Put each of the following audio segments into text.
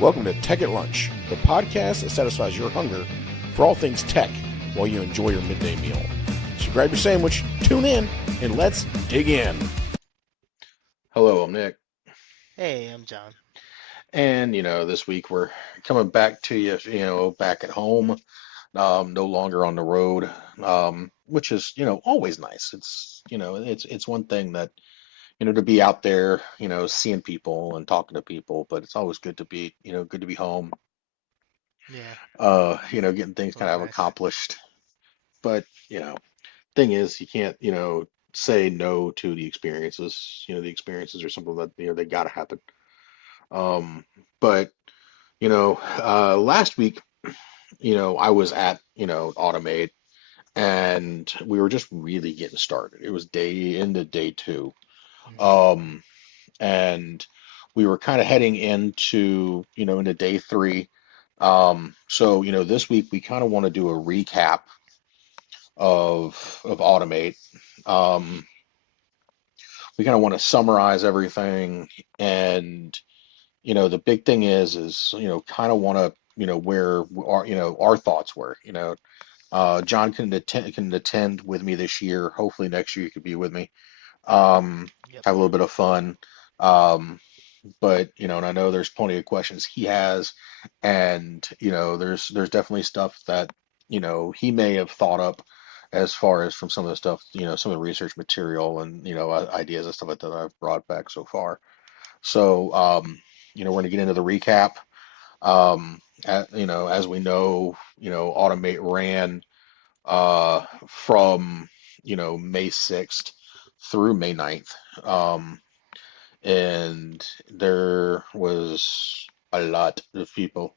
Welcome to Tech at Lunch, the podcast that satisfies your hunger for all things tech while you enjoy your midday meal. So grab your sandwich, tune in, and let's dig in. Hello, I'm Nick. Hey, I'm John. And, this week we're coming back to you, back at home, no longer on the road, which is, always nice. It's one thing that, to be out there, seeing people and talking to people, but it's always good to be, good to be home, Yeah, getting things it's kind always of nice. accomplished. But, thing is, you can't, say no to the experiences. The experiences are something that, they gotta happen. Um, but, last week, I was at, Automate and we were just really getting started. It was day into day two. Hmm. Um, and we were kind of heading into day three. So, this week we kind of want to do a recap of Automate. Um, we kind of want to summarize everything, and the big thing is kind of want to where our thoughts were. John can attend with me this year. Hopefully next year you could be with me. Um, Yep. have a little bit of fun. Um, but and I know there's plenty of questions he has, and there's definitely stuff that he may have thought up as far as from some of the stuff, some of the research material and ideas and stuff like that I've brought back so far. So we're gonna get into the recap. As we know, Automate ran from May 6th through May 9th. And there was a lot of people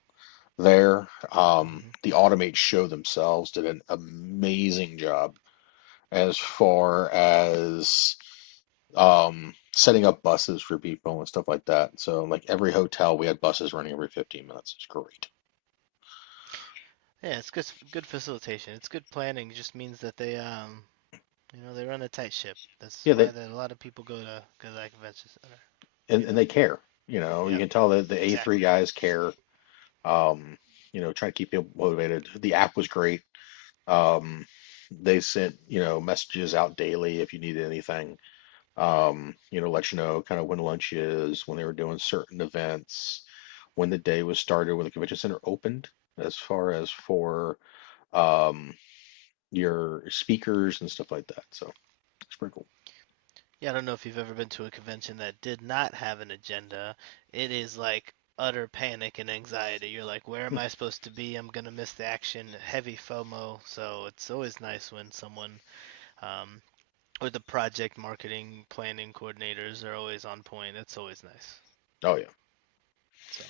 there. Hmm. The Automate show themselves did an amazing job as far as setting up buses for people and stuff like that. So, like every hotel, we had buses running every 15 minutes. It's great. Yeah, it's good facilitation. It's good planning. It just means that they run a tight ship. That's Yeah, why that a lot of people go to that convention center. and they care. You Yep. can tell that the A3 Exactly. guys care. Um, trying to keep people motivated. The app was great. Um, they sent, messages out daily if you needed anything. Let you know kind of when lunch is, when they were doing certain events, when the day was started, when the convention center opened, as far as for um, your speakers and stuff like that. So it's pretty cool. Yeah, I don't know if you've ever been to a convention that did not have an agenda. It is like utter panic and anxiety. You're like, where am I supposed to be? I'm gonna miss the action. Heavy FOMO. So it's always nice when someone um, or the project marketing planning coordinators are always on point. That's always nice. Oh yeah. So,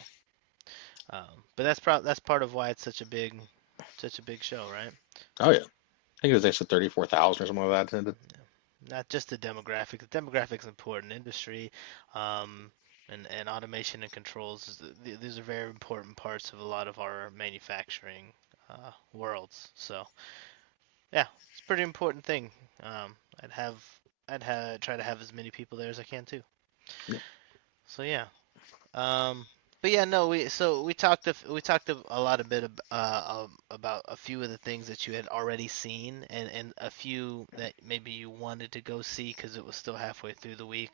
but that's part of why it's such a big show, right? Oh yeah. I think it was actually 34,000 or something like that attended. Not just the demographic. The demographics important. Industry, um, and automation and controls. These are very important parts of a lot of our manufacturing worlds. So yeah, it's a pretty important thing. Um, I'd have try to have as many people there as I can too. Yep. So yeah. But yeah, no, we talked a lot a bit about a few of the things that you had already seen, and a few that maybe you wanted to go see because it was still halfway through the week.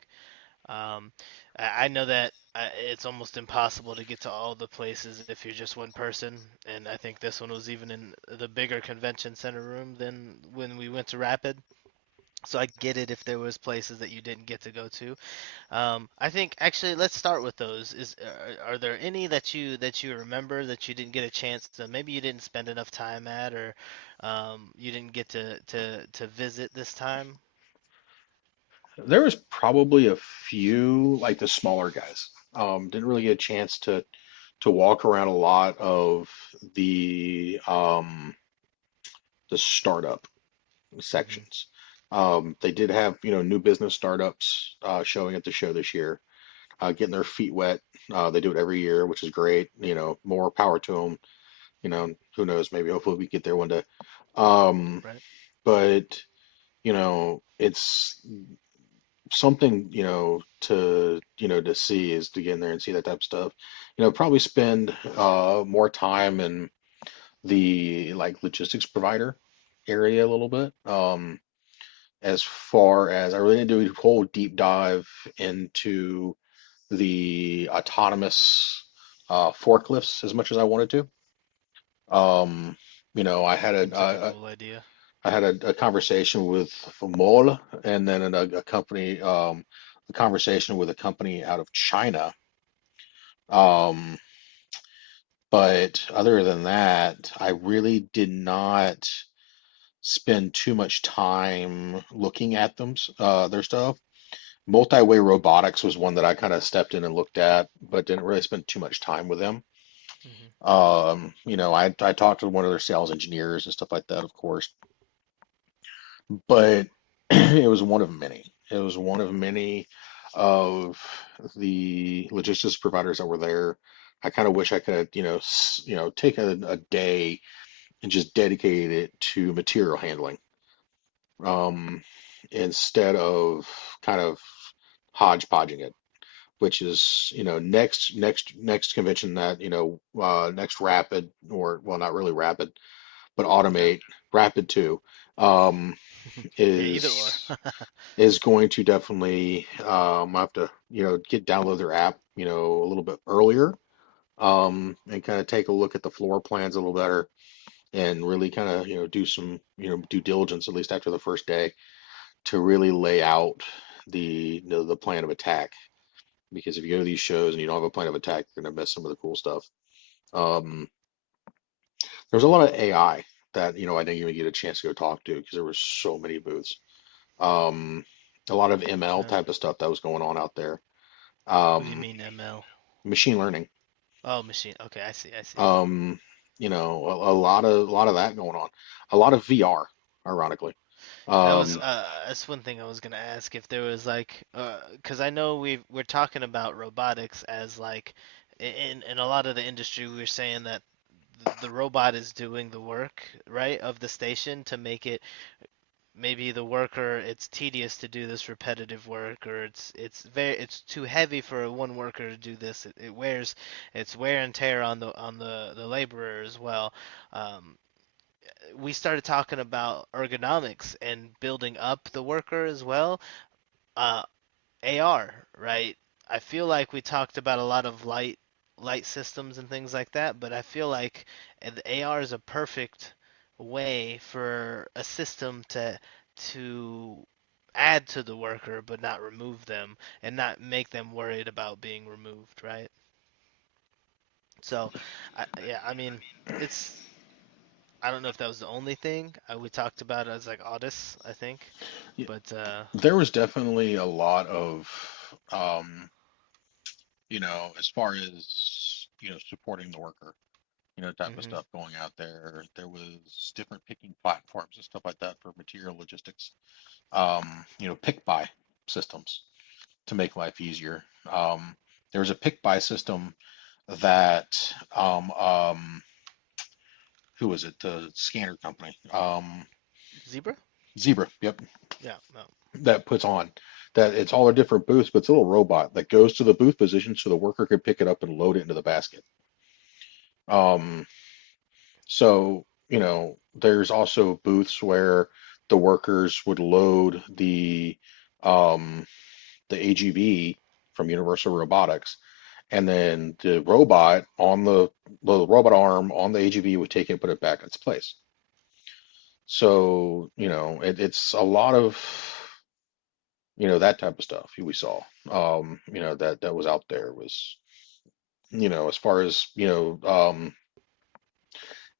Um, I know that it's almost impossible to get to all the places if you're just one person, and I think this one was even in the bigger convention center room than when we went to Rapid. So I get it if there was places that you didn't get to go to. I think actually let's start with those. Are there any that you remember that you didn't get a chance to? Maybe you didn't spend enough time at, or you didn't get to visit this time. There was probably a few like the smaller guys. Didn't really get a chance to walk around a lot of the startup Hmm. sections. They did have, new business startups showing at the show this year, getting their feet wet. They do it every year, which is great. More power to them. Who knows? Maybe hopefully we get there one day. Um, Right. but it's something, to see is to get in there and see that type of stuff. Probably spend more time in the like logistics provider area a little bit. As far as I really didn't do a whole deep dive into the autonomous forklifts as much as I wanted to. Um, I had Seems like a cool idea. a conversation with Mol, and then a company, a conversation with a company out of China. Um, but other than that, I really did not spend too much time looking at their stuff. Multi-way robotics was one that I kind of stepped in and looked at, but didn't really spend too much time with them. Hmm. I talked to one of their sales engineers and stuff like that, of course, but it was one of many. It was one of many of the logistics providers that were there. I kind of wish I could, take a day and just dedicate it to material handling, um, instead of kind of hodgepodging it, which is, next convention that, next Rapid, or well, not really Rapid, but Yeah. Automate, Rapid 2, um, Yeah, either or. is is going to definitely, have to, get download their app, a little bit earlier, and kind of take a look at the floor plans a little better, and really kind of, do some, due diligence at least after the first day to really lay out the plan of attack. Because if you go to these shows and you don't have a plan of attack, you're gonna miss some of the cool stuff. Um, there's a lot of AI that, I didn't even get a chance to go talk to because there were so many booths. Um, a lot of ML Yeah. type of stuff that was going on out there. What do you Um, mean ML? machine learning. Oh, machine. Okay, I see. I see. Um, a lot of that going on. A lot of VR, ironically. Um, That's one thing I was gonna ask if there was like, because I know we're talking about robotics as like, in a lot of the industry we're saying that the robot is doing the work, right, of the station to make it maybe the worker it's tedious to do this repetitive work, or it's too heavy for one worker to do this. It wears it's wear and tear on the laborer as well. Um, we started talking about ergonomics and building up the worker as well. Uh, AR, right? I feel like we talked about a lot of light systems and things like that, but I feel like the AR is a perfect way for a system to add to the worker but not remove them and not make them worried about being removed, right? So, yeah, I mean, it's I don't know if that was the only thing we talked about as like Audis, I think, yeah, but there was definitely a lot of, as far as, supporting the worker, type of mhm, stuff going out there. There was different picking platforms and stuff like that for material logistics. Pick buy systems to make life easier. There was a pick buy system that, who was it? The scanner company, Zebra? Zebra. Yep, Yeah, no. that puts on. That it's all the different booths, but it's a little robot that goes to the booth position so the worker can pick it up and load it into the basket. Um, So, there's also booths where the workers would load um, the AGV from Universal Robotics, and then the robot arm on the AGV would take it and put it back in its place. So, it's a lot of, that type of stuff we saw. That was out there was, as far as,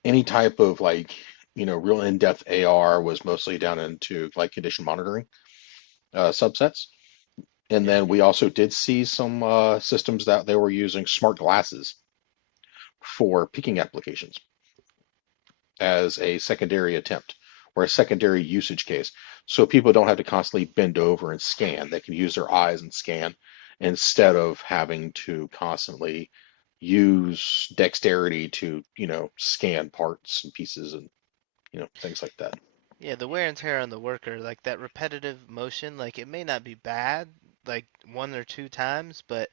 any type of like, real in-depth AR was mostly down into like condition monitoring subsets. And Yeah. then we also did see some systems that they were using smart glasses for picking applications as a secondary attempt or a secondary usage case. So people don't have to constantly bend over and scan. They can use their eyes and scan instead of having to constantly use dexterity to, scan parts and pieces and, things like that. Yeah, the wear and tear on the worker, like that repetitive motion, like it may not be bad, like one or two times, but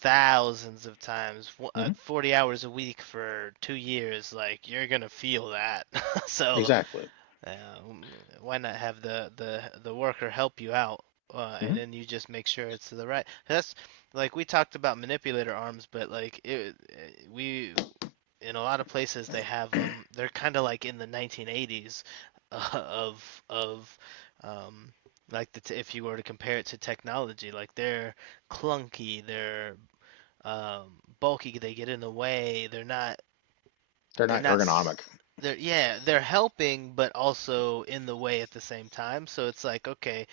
thousands of times, 40 hours a week for 2 years, like you're gonna feel that. So, Exactly. why not have the worker help you out, and Hmm. then you just make sure it's the right. That's like we talked about manipulator arms, but like we in a lot of places they have them. They're kind of like in the 1980s of um, like if you were to compare it to technology, like they're clunky, they're bulky, they get in the way. They're They're not not ergonomic. they're yeah, they're helping but also in the way at the same time. So it's like, okay,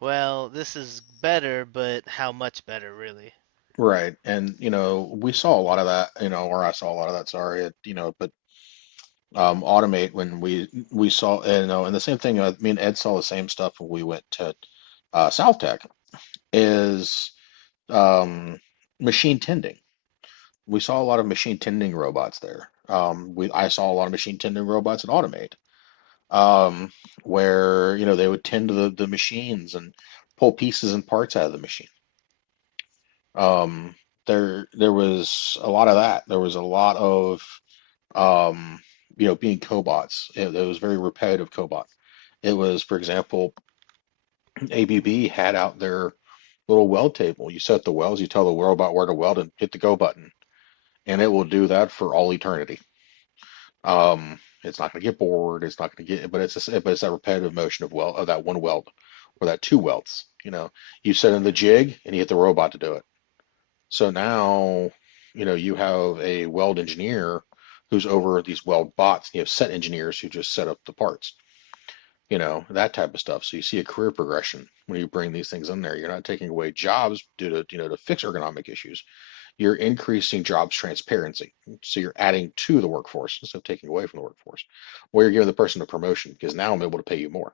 well, this is better, but how much better really? Right. And, we saw a lot of that, or I saw a lot of that, sorry, but automate when we saw, and the same thing, me and Ed saw the same stuff when we went to South Tech is um, machine tending. We saw a lot of machine tending robots there. I saw a lot of machine tending robots at Automate, um, where, they would tend to the machines and pull pieces and parts out of the machine. Um, there was a lot of that. There was a lot of um, being cobots. It was very repetitive cobot. It was, for example, ABB had out their little weld table. You set the welds, you tell the robot where to weld, and hit the go button, and it will do that for all eternity. It's not going to get bored. It's not going to get, but it's that repetitive motion of that one weld or that two welds. You set in the jig and you get the robot to do it. So now, you have a weld engineer who's over these weld bots. You have set engineers who just set up the parts, that type of stuff. So you see a career progression when you bring these things in there. You're not taking away jobs due to, to fix ergonomic issues. You're increasing jobs transparency. So you're adding to the workforce instead of taking away from the workforce. Or you're giving the person a promotion because now I'm able to pay you more.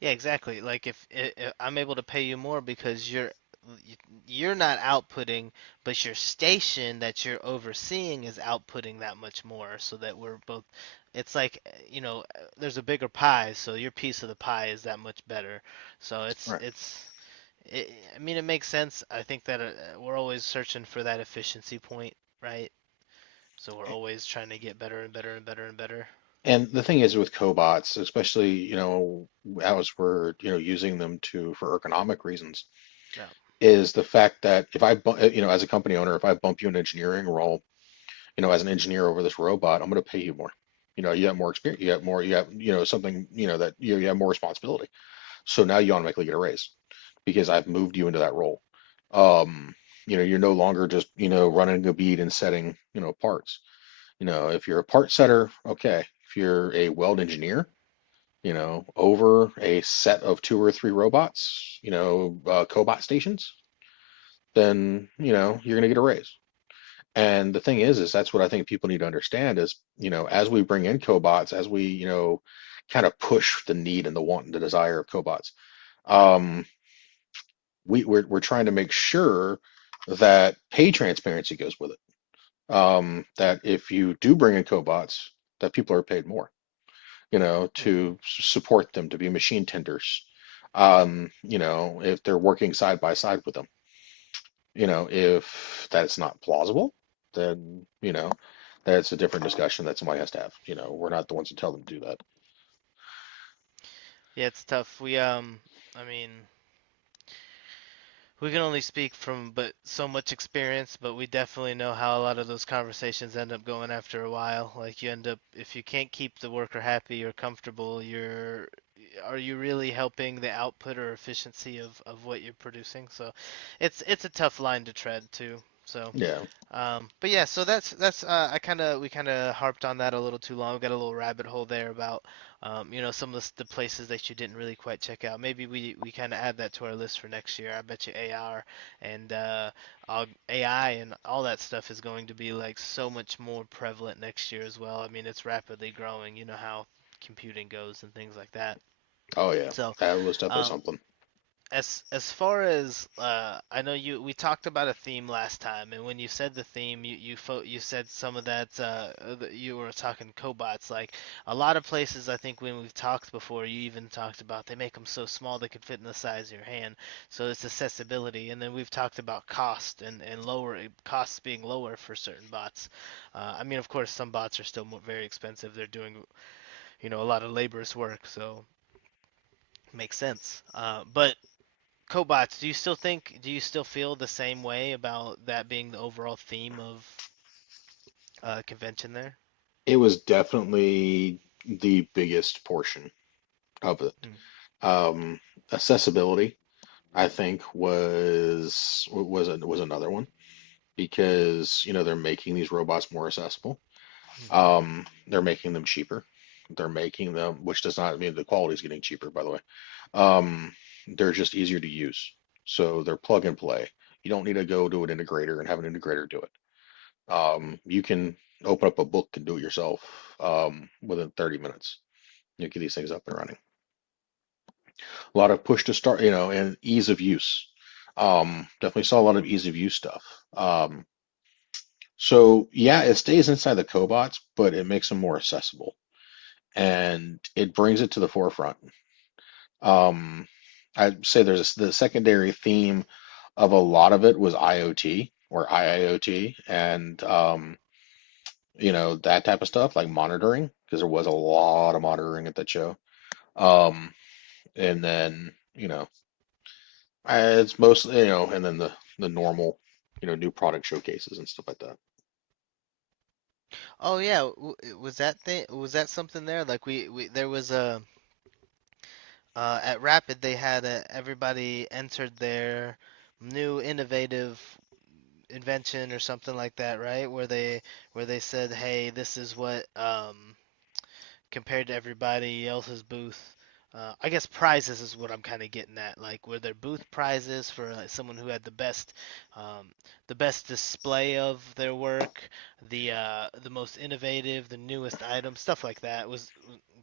Yeah, exactly. Like if I'm able to pay you more because you're not outputting, but your station that you're overseeing is outputting that much more, so that we're both. It's like there's a bigger pie, so your piece of the pie is that much better. So Right. I mean, it makes sense. I think that we're always searching for that efficiency point, right? So we're always trying to get better and better and better and better. And the thing is with cobots, especially, as we're, using them for ergonomic reasons, Yeah. is the fact that if as a company owner, if I bump you an engineering role, as an engineer over this robot, I'm going to pay you more. You have more experience, you have, something, that you have more responsibility. So now you automatically get a raise because I've moved you into that role. Um, you're no longer just, running a bead and setting, parts. If you're a part setter, okay. If you're a weld engineer, over a set of two or three robots, cobot stations, then, you're going to get a raise. And the thing is that's what I think people need to understand is, as we bring in cobots, as we, kind of push the need and the want and the desire of cobots, um, we're trying to make sure that pay transparency goes with it. That if you do bring in cobots, that people are paid more, Hmm. to support them, to be machine tenders. If they're working side by side with them, if that's not plausible, then, that's a different discussion that somebody has to have. We're not the ones to tell them to do that. Yeah, it's tough. I mean, we can only speak from but so much experience, but we definitely know how a lot of those conversations end up going after a while. Like you end up, if you can't keep the worker happy or comfortable, are you really helping the output or efficiency of what you're producing? So it's a tough line to tread too. So Yeah. but yeah, so that's we kind of harped on that a little too long. We got a little rabbit hole there about some of the places that you didn't really quite check out. Maybe we kind of add that to our list for next year. I bet you AR and AI and all that stuff is going to be like so much more prevalent next year as well. I mean, it's rapidly growing. You know how computing goes and things like that. Oh yeah. So That was definitely um, something. as far as I know we talked about a theme last time, and when you said the theme, you said some of that you were talking cobots. Like a lot of places, I think when we've talked before, you even talked about they make them so small they could fit in the size of your hand. So it's accessibility, and then we've talked about cost and lower costs being lower for certain bots. I mean, of course, some bots are still very expensive. They're doing a lot of laborious work, so makes sense. But Cobots, do you still feel the same way about that being the overall theme of convention there? It was definitely the biggest portion of it. Hmm. Um, Accessibility, I think, was another one because they're making these robots more accessible. Hmm. They're making them cheaper. They're making them, which does not mean the quality is getting cheaper, by the way. Um, they're just easier to use. So they're plug and play. You don't need to go to an integrator and have an integrator do it. You can open up a book and do it yourself within 30 minutes. You get these things up and running. A lot of push to start, and ease of use. Definitely saw a lot of ease of use stuff. So yeah, it stays inside the cobots, but it makes them more accessible and it brings it to the forefront. Um, I'd say the secondary theme of a lot of it was IoT or IIoT and that type of stuff like monitoring because there was a lot of monitoring at that show. Um, and then it's mostly and then the normal new product showcases and stuff like that. Oh yeah, was that something there? Like we there was a at Rapid they had everybody entered their new innovative invention or something like that, right? Where they said, "Hey, this is what compared to everybody else's booth. I guess prizes is what I'm kind of getting at. Like, were there booth prizes for someone who had um, the best display of their work, the most innovative, the newest item, stuff like that?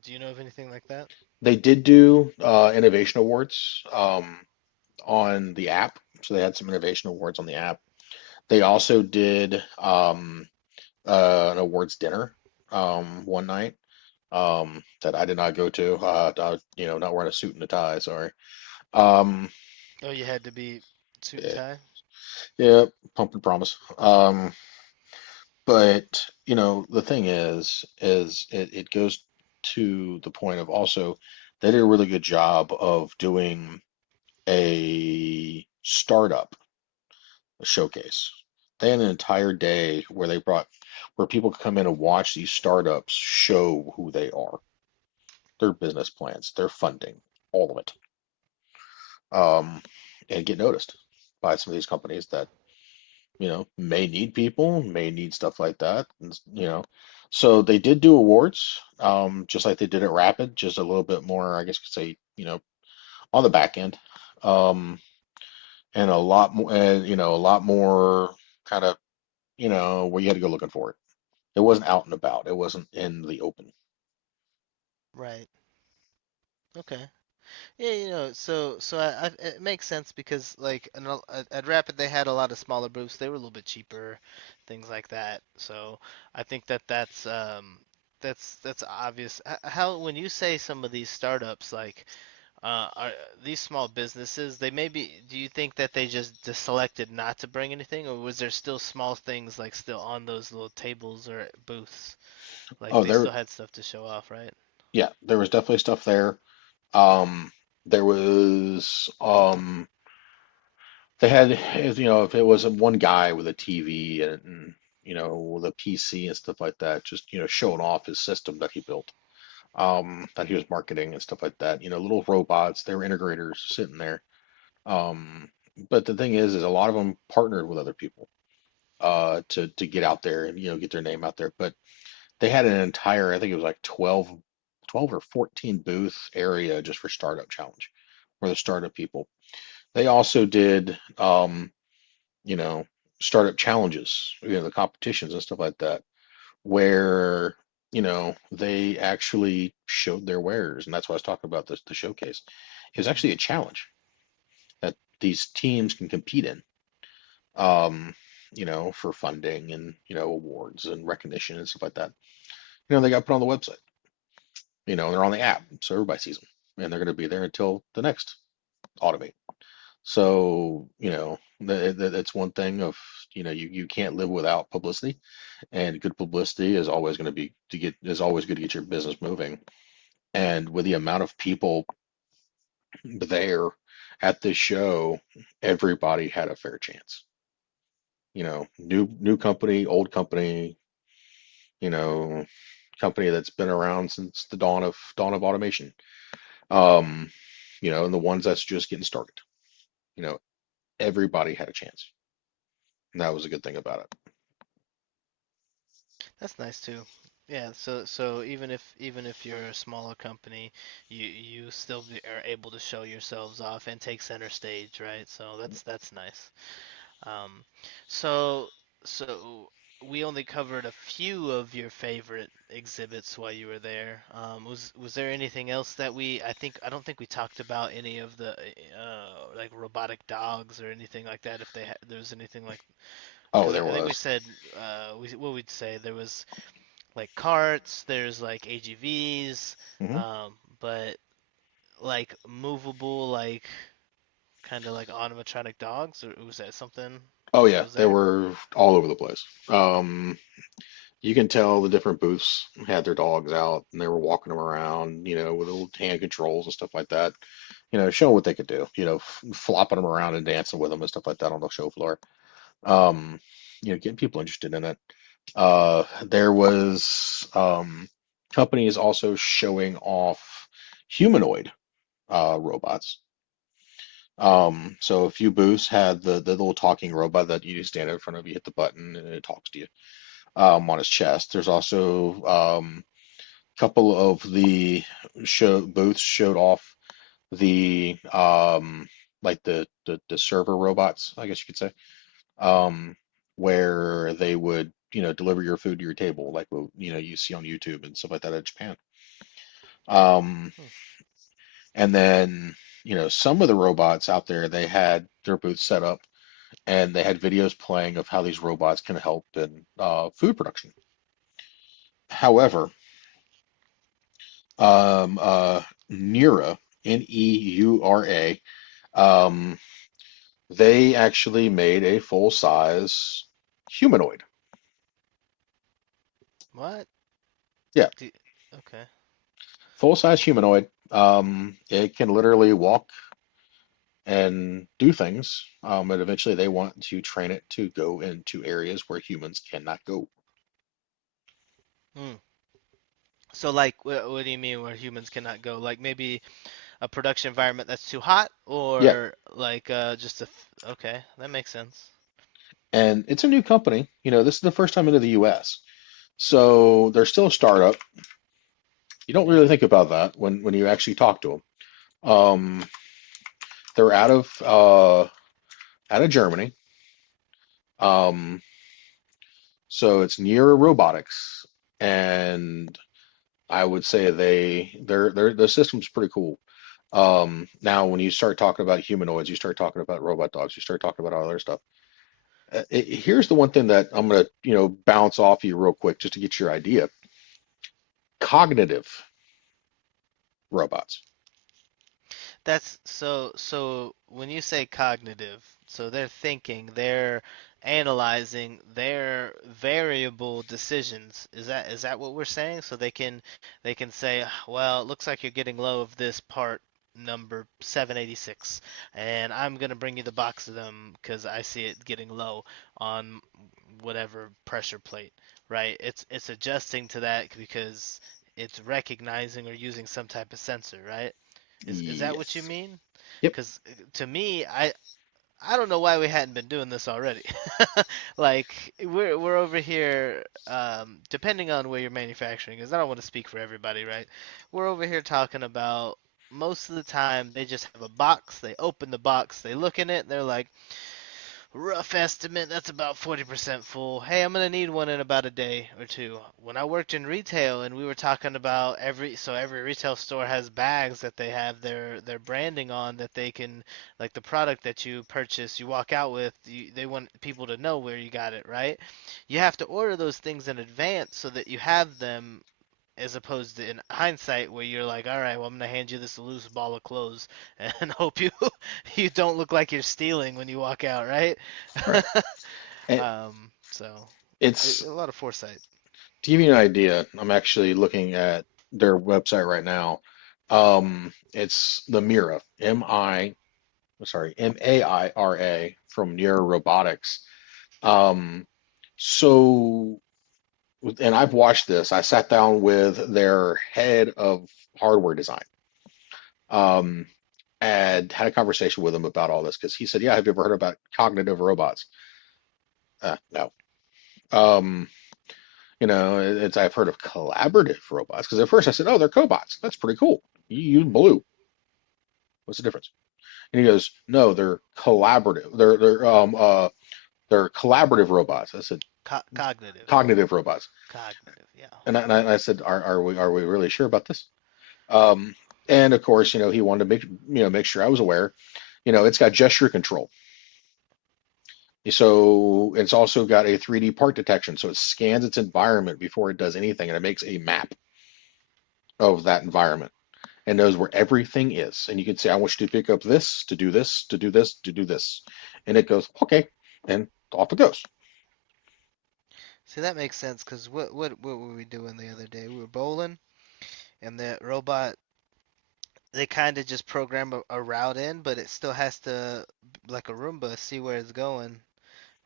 Do you know of anything like that? They did do innovation awards on the app, so they had some innovation awards on the app. They also did an awards dinner one night that I did not go to. Not wearing a suit and a tie. Sorry. Um, Oh, you had to be suit and eh, tie. yeah, pump and promise. But the thing is it goes to the point of also they did a really good job of doing a startup showcase. They had an entire day where people could come in and watch these startups show who they are, their business plans, their funding, all of it, um, and get noticed by some of these companies that may need people, may need stuff like that, and so they did do awards, just like they did at Rapid, just a little bit more, I guess you could say, on the back end, um, and a lot more, and a lot more kind of where you had to go looking for it. It wasn't out and about. It wasn't in the open. Right. Okay. Yeah, so it makes sense because like at Rapid they had a lot of smaller booths. They were a little bit cheaper, things like that. So I think that's obvious. How when you say some of these startups like are these small businesses, they maybe do you think that they just selected not to bring anything, or was there still small things like still on those little tables or booths? Like Oh, they still had stuff to show off, right? yeah, there was definitely stuff there. Um, there was, they had, if it was one guy with a TV and, with a PC and stuff like that, just, showing off his system that he built, that he was marketing and stuff like that, little robots, they were integrators sitting there. Um, but the thing is a lot of them partnered with other people, to get out there and, get their name out there. But they had an entire, I think it was like 12 or 14 booth area just for Startup Challenge, for the startup people. They also did, you know, startup challenges, the competitions and stuff like that, where, they actually showed their wares. And that's why I was talking about this, the showcase. It was Hmm. actually a challenge. these teams can compete in, um, for funding and, awards and recognition and stuff like that. They got put on the website, and they're on the app, so everybody sees them, and they're going to be there until the next Automate. So, that's one thing of, you can't live without publicity, and good publicity is always going to be to get is always good to get your business moving. And with the amount of people there at this show, everybody had a fair chance. New company, old company, you know, company that's been around since the dawn of automation. Um, and the ones that's just getting started. You know, everybody had a chance. And that was a good thing about it. That's nice too. Yeah, so even if you're a smaller company, you still are able to show yourselves off and take center stage, right? So that's nice. Um, so so we only covered a few of your favorite exhibits while you were there. Was there anything else that I don't think we talked about any of the like robotic dogs or anything like that. If there was anything like, Oh, because there I think we was. said what we'd say there was like carts, there's like AGVs, Hmm. but like movable, like kind of like animatronic dogs, or was that something Oh that yeah, was they there? were all over the place. You can tell the different booths had their dogs out and they were walking them around, with little hand controls and stuff like that, showing what they could do, flopping them around and dancing with them and stuff like that on the show floor. Um, getting people interested in it. There was companies also showing off humanoid robots. So a few booths had the little talking robot that you stand in front of, you hit the button and it talks to you on his chest. There's also a couple of the show booths showed off the like the server robots, I guess you could say, where they would deliver your food to your table, like what you see on YouTube and stuff like that in Japan. Um, Hmm. and then some of the robots out there, they had their booths set up and they had videos playing of how these robots can help in food production. However, Neura, Neura, um, they actually made a full-size humanoid. What? Yeah, Do, okay. full-size humanoid. It can literally walk and do things. And eventually they want to train it to go into areas where humans cannot go. Hmm. So like, what do you mean where humans cannot go? Like maybe a production environment that's too hot, Yeah, or like just okay, that makes sense. and it's a new company. This is the first time into the US. So they're still a startup. You don't really Yeah. think about that when you actually talk to them. They're out of Germany. Um, so it's near robotics, and I would say their system's pretty cool. Now, when you start talking about humanoids, you start talking about robot dogs, you start talking about all other stuff. Here's the one thing that I'm gonna bounce off you real quick just to get your idea. Cognitive robots. So when you say cognitive, so they're thinking, they're analyzing their variable decisions. Is that what we're saying? So they can say, well, it looks like you're getting low of this part number 786, and I'm gonna bring you the box of them because I see it getting low on whatever pressure plate, right? It's adjusting to that because it's recognizing or using some type of sensor, right? Is that what you Yes. mean? Yep. Because to me, I don't know why we hadn't been doing this already. Like we're over here, depending on where you're manufacturing, because I don't want to speak for everybody, right? We're over here talking about most of the time they just have a box, they open the box, they look in it, they're like, Rough estimate, that's about 40% full. Hey, I'm gonna need one in about a day or two. When I worked in retail and we were talking about every retail store has bags that they have their branding on that they can, like the product that you purchase, you walk out with, they want people to know where you got it, right? You have to order those things in advance so that you have them, as opposed to in hindsight where you're like, all right, well, I'm gonna hand you this loose ball of clothes and hope you don't look like you're stealing when you walk out, right? Right. And So it's a lot of foresight. to give you an idea, I'm actually looking at their website right now. It's the Mira, Maira from Near Robotics. Um, so, and I've watched this. I sat down with their head of hardware design, um, and had a conversation with him about all this because he said, "Yeah, have you ever heard about cognitive robots?" No. Um, it's I've heard of collaborative robots because at first I said, "Oh, they're cobots. That's pretty cool." You use blue. What's the difference? And he goes, "No, they're collaborative. They're collaborative robots." I said, Cognitive, "Cognitive robots." cognitive, yeah. And I said, "Are we really sure about this?" Um, and of course, he wanted to make sure I was aware. It's got gesture control. So it's also got a 3D part detection. So it scans its environment before it does anything, and it makes a map of that environment and knows where everything is. And you can say, I want you to pick up this, to do this, to do this, to do this. And it goes, okay. And off it goes. See, that makes sense because what were we doing the other day? We were bowling, and the robot, they kind of just program a route in, but it still has to, like a Roomba, see where it's going,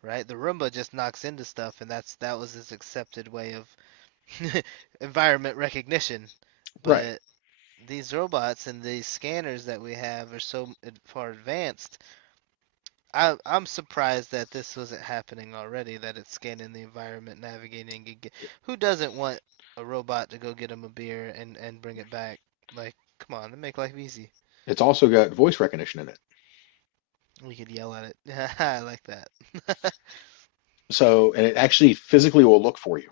right? The Roomba just knocks into stuff, and that was its accepted way of environment recognition. Right. But these robots and these scanners that we have are so far advanced. I'm surprised that this wasn't happening already, that it's scanning the environment, navigating. Who doesn't want a robot to go get them a beer and bring it back? Like, come on, to make life easy. It's also got voice recognition in it. We could yell at it. I like that. So, and it actually physically will look for you.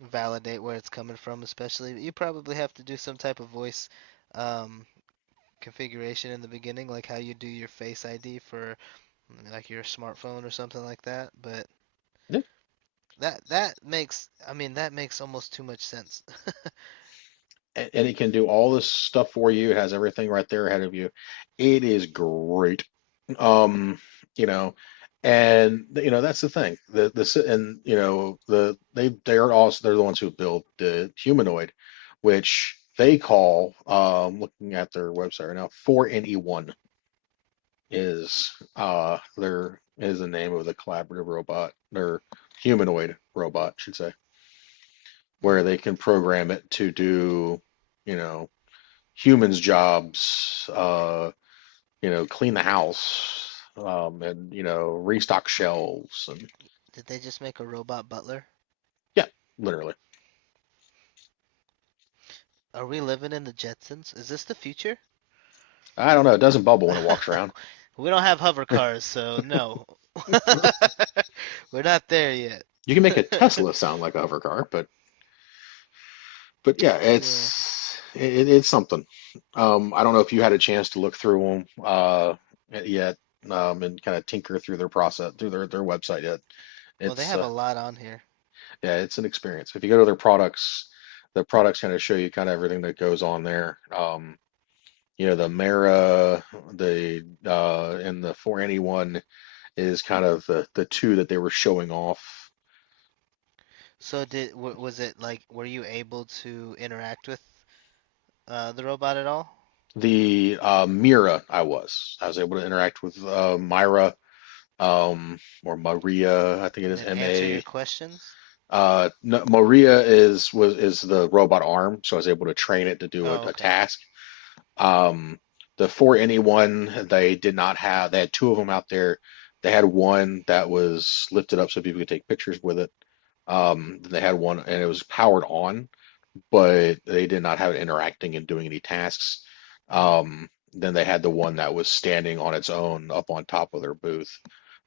Validate where it's coming from, especially. You probably have to do some type of voice um, configuration in the beginning, like how you do your Face ID for like your smartphone or something like that. But Yeah. that makes almost too much sense. And it can do all this stuff for you. It has everything right there ahead of you. It is great. Um, you know, and that's the thing. And they're the ones who built the humanoid, which they call looking at their website right now, 4NE1 is the name of the collaborative robot or humanoid robot, I should say, where Hmm. they can program it to do, you know, humans' jobs, clean the house, and restock shelves, and Did they just make a robot butler? yeah, literally. Are we living in the Jetsons? Is this the future? I don't know. It doesn't bubble when it walks around. We don't have hover cars, so no. We're not there yet. You can make a Tesla sound like a hover car, but yeah, Yeah. it's something. I don't know if you had a chance to look through them yet, and kind of tinker through their process through their website yet. Well, they It's have a lot on here. yeah, it's an experience. If you go to their products, the products kind of show you kind of everything that goes on there. The Mara, and the 4NE1 is kind of the two that they were showing off. So was it like were you able to interact with the robot at all? The Mira, I was able to interact with Myra, or Maria, I think it And is then answer your MA. questions? No, Maria is the robot arm, so I was able to train it to do a, Oh, a okay. task. Um, the For Anyone, they did not have. They had two of them out there. They had one that was lifted up so people could take pictures with it. They had one and it was powered on, but they did not have it interacting and doing any tasks. Hmm. Then they had the one that was standing on its own up on top of their booth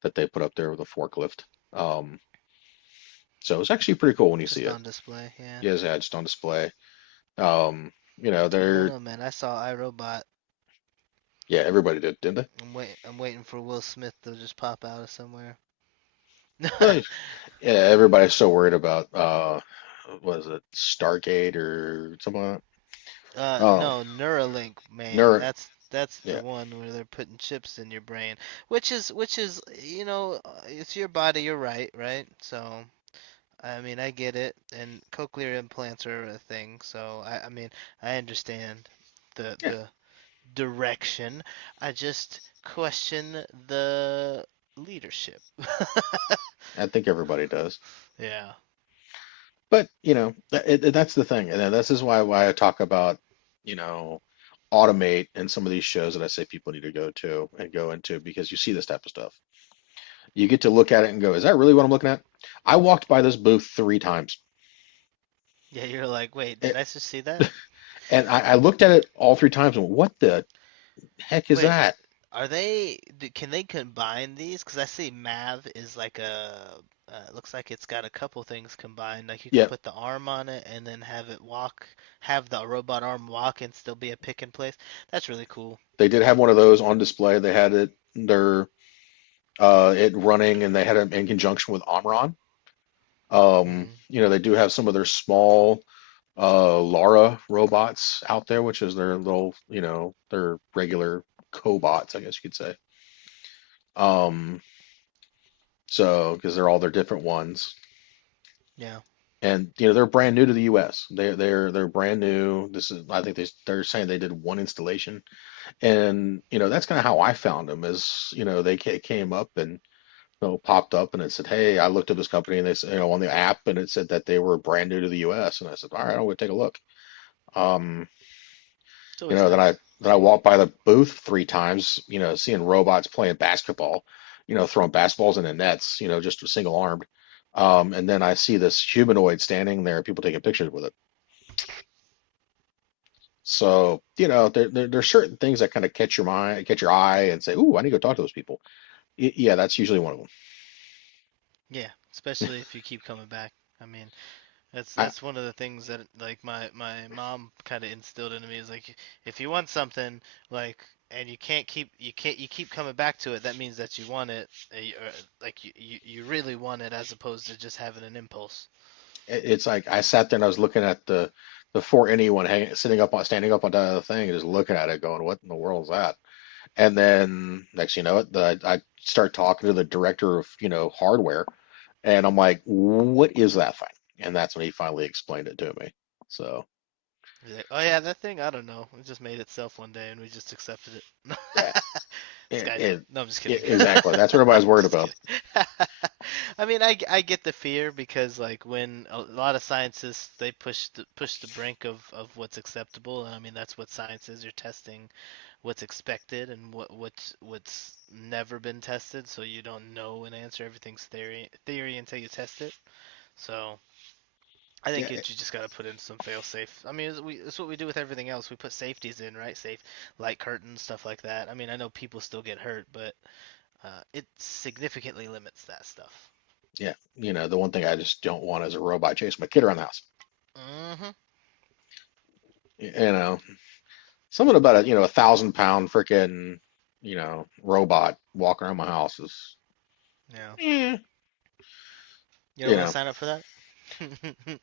that they put up there with a forklift. Um, so it's actually pretty cool when you see Just it. on display, yeah. Yeah, just on display. You know, I don't they're know, man. I saw iRobot. yeah, everybody did, didn't I'm waiting for Will Smith to just pop out of somewhere. they? Yeah, everybody's so worried about what is it, Stargate or something like that. Oh, No, Neuralink, man. Nerd. That's the Yeah, one where they're putting chips in your brain, which is, it's your body. You're right, right? So, I mean, I get it, and cochlear implants are a thing. So, I mean, I understand yeah. the direction. I just question the leadership. I think everybody does. Yeah. But you know, that's the thing, and then this is why I talk about, you know, automate and some of these shows that I say people need to go to and go into because you see this type of stuff. You get to look at it and go, is that really what I'm looking at? I walked by this booth 3 times, Yeah, you're like, wait, did it, I just see that? and I looked at it all 3 times and went, what the heck is Wait, that? can they combine these? Because I see Mav is like it looks like it's got a couple things combined. Like you could Yeah, put the arm on it and then have it walk, have the robot arm walk and still be a pick and place. That's really cool. they did have one of those on display. They had it running, and they had it in conjunction with Omron. Hmm. You know, they do have some of their small Lara robots out there, which is their little, you know, their regular cobots, I guess you could say. Um, so because they're all their different ones, Yeah. and you know they're brand new to the U.S. They're brand new. This is I think they're saying they did one installation, and you know that's kind of how I found them. Is you know they came up and popped up and it said, hey, I looked at this company and they said, you know, on the app and it said that they were brand new to the U.S. and I said, all right, I'm going to take a look. Um, It's You always know, nice. then I walked by the booth 3 times, you know, seeing robots playing basketball, you know, throwing basketballs into nets, you know, just single armed. And then I see this humanoid standing there, people taking pictures with it. So, you know, there's certain things that kind of catch your mind, catch your eye, and say, "Ooh, I need to go talk to those people." Yeah, that's usually one of them. Yeah, especially if you keep coming back. I mean, I, that's one of the things that like my mom kind of instilled into me is like if you want something like and you keep coming back to it, that means that you want it, or, like you really want it as opposed to just having an impulse. it's like I sat there and I was looking at the 4NE one hanging, standing up on the thing, and just looking at it, going, "What in the world is that?" And then next you know it, I start talking to the director of, you know, hardware, and I'm like, what is that thing? And that's when he finally explained it to me. So He's like, oh yeah, that thing, I don't know, it just made itself one day and we just accepted it. yeah, Skynet. No, I'm just kidding. exactly. That's what everybody's I'm worried just about. kidding. I mean, I get the fear because like when a lot of scientists they push the brink of what's acceptable, and I mean that's what science is. You're testing what's expected and what's never been tested, so you don't know an answer. Everything's theory until you test it. So I Yeah, think you just gotta put in some fail safe. I mean, it's what we do with everything else. We put safeties in, right? Safe light curtains, stuff like that. I mean, I know people still get hurt, but it significantly limits that stuff. yeah. You know, the one thing I just don't want is a robot chasing my kid around the house. Hmm. You know, something about a, you know, 1,000 pound freaking, you know, robot walking around my house is, Yeah. eh, You don't you want to know, sign up for that?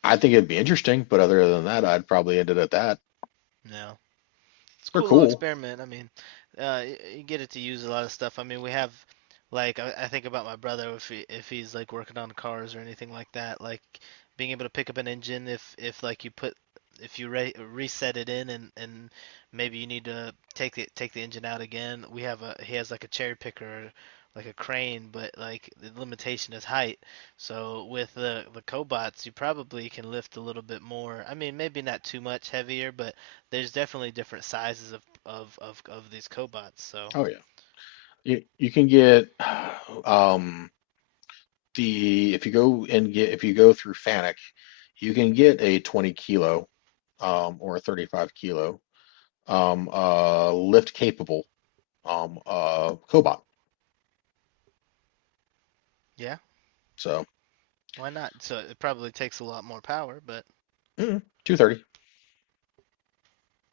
I think it'd be interesting, but other than that, I'd probably end it at that. No. It's a They're cool little cool. experiment. I mean, you get it to use a lot of stuff. I mean, we have, like, I think about my brother if he's like working on cars or anything like that, like being able to pick up an engine if like if you reset it in and maybe you need to take the engine out again. He has like a cherry picker, like a crane, but like the limitation is height. So with the cobots, you probably can lift a little bit more. I mean, maybe not too much heavier, but there's definitely different sizes of these cobots. So Oh yeah. You can get um the if you go through Fanuc, you can get a 20 kilo or a 35 kilo. lift capable cobot. Yeah, So why not? So it probably takes a lot more power, but 230,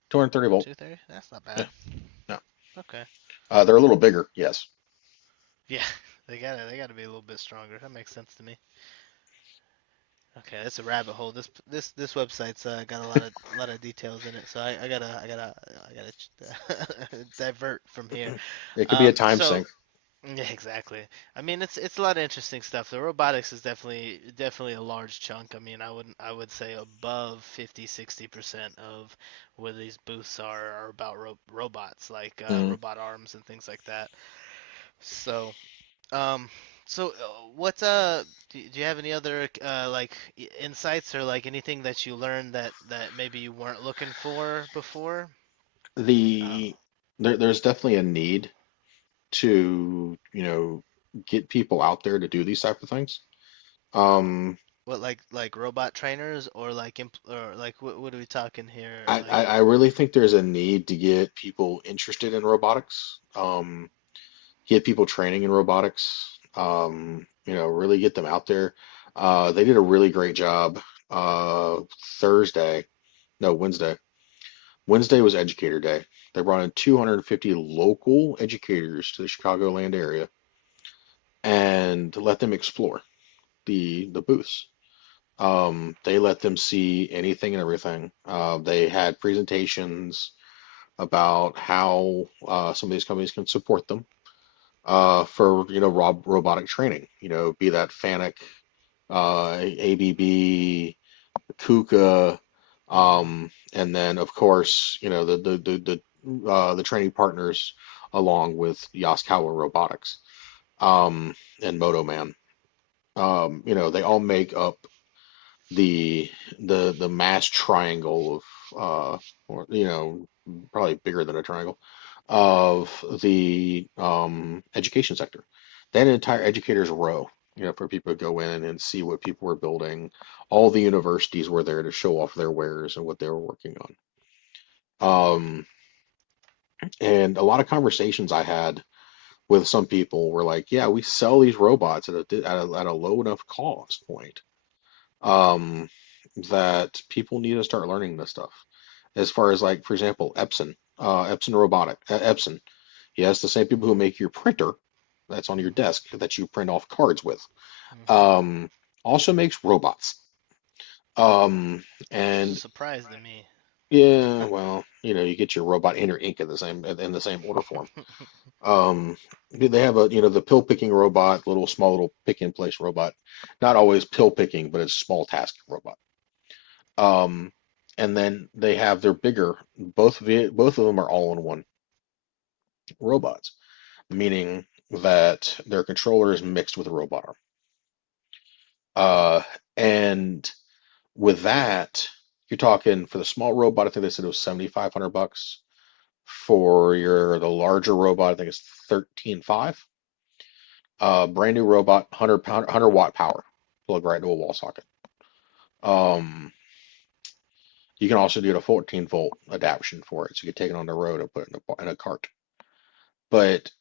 230 volt. 230, that's not Yeah, bad. yeah. Okay. They're a little bigger, yes. Yeah, they gotta be a little bit stronger. That makes sense to me. Okay, that's a rabbit hole. This website's got a lot of details in it, so I gotta divert from here. It could be a time So sink. yeah, exactly. I mean, it's a lot of interesting stuff. The robotics is definitely a large chunk. I mean, I would say above 50-60% of where these booths are about robots, like Mm. robot arms and things like that. So, um, what do you have any other like insights or like anything that you learned that maybe you weren't looking for before? Uh, The there's definitely a need to, get people out there to do these type of things. Um, what like robot trainers or like or like what are we talking here? I really think there's a need to get people interested in robotics. Get people training in robotics. Really get them out there. They did a really great job Thursday, no, Wednesday. Wednesday was Educator Day. They brought in 250 local educators to the Chicagoland area and let them explore the booths. They let them see anything and everything. They had presentations about how some of these companies can support them for robotic training. Be that Fanuc, ABB, KUKA, mhm. and then of course the training partners along with Yaskawa Robotics and Motoman. They all make up the the mass triangle or probably bigger than a triangle of the education sector. They had an entire educators row, for people to go in and see what people were building. All the universities were there to show off their wares and what they were working on. And a lot of conversations I had with some people were like, "Yeah, we sell these robots at a low enough cost point um, that people need to start learning this stuff." As far as like, for example, Epson. Yes, the same people who make your printer that's on your Mhm. desk that you print off cards with, Mhm. um, also makes robots. Um, It's a and surprise to me. yeah, well, you get your robot and your ink in the same order form. Um, they have the pill picking robot, little little pick in place robot. Not always pill picking, but it's small task robot. Um, and then they have their bigger, both of them are all-in-one robots, meaning that their controller is mixed with a robot arm. And with that, you're talking for the small robot, I think they said it was 7,500 bucks. For the larger robot, I think it's 13,500. Brand new robot, 100 watt power, plug right into a wall socket. Um, you can also do a 14-volt adaptation for it, so you can take it on the road and put it in a cart. But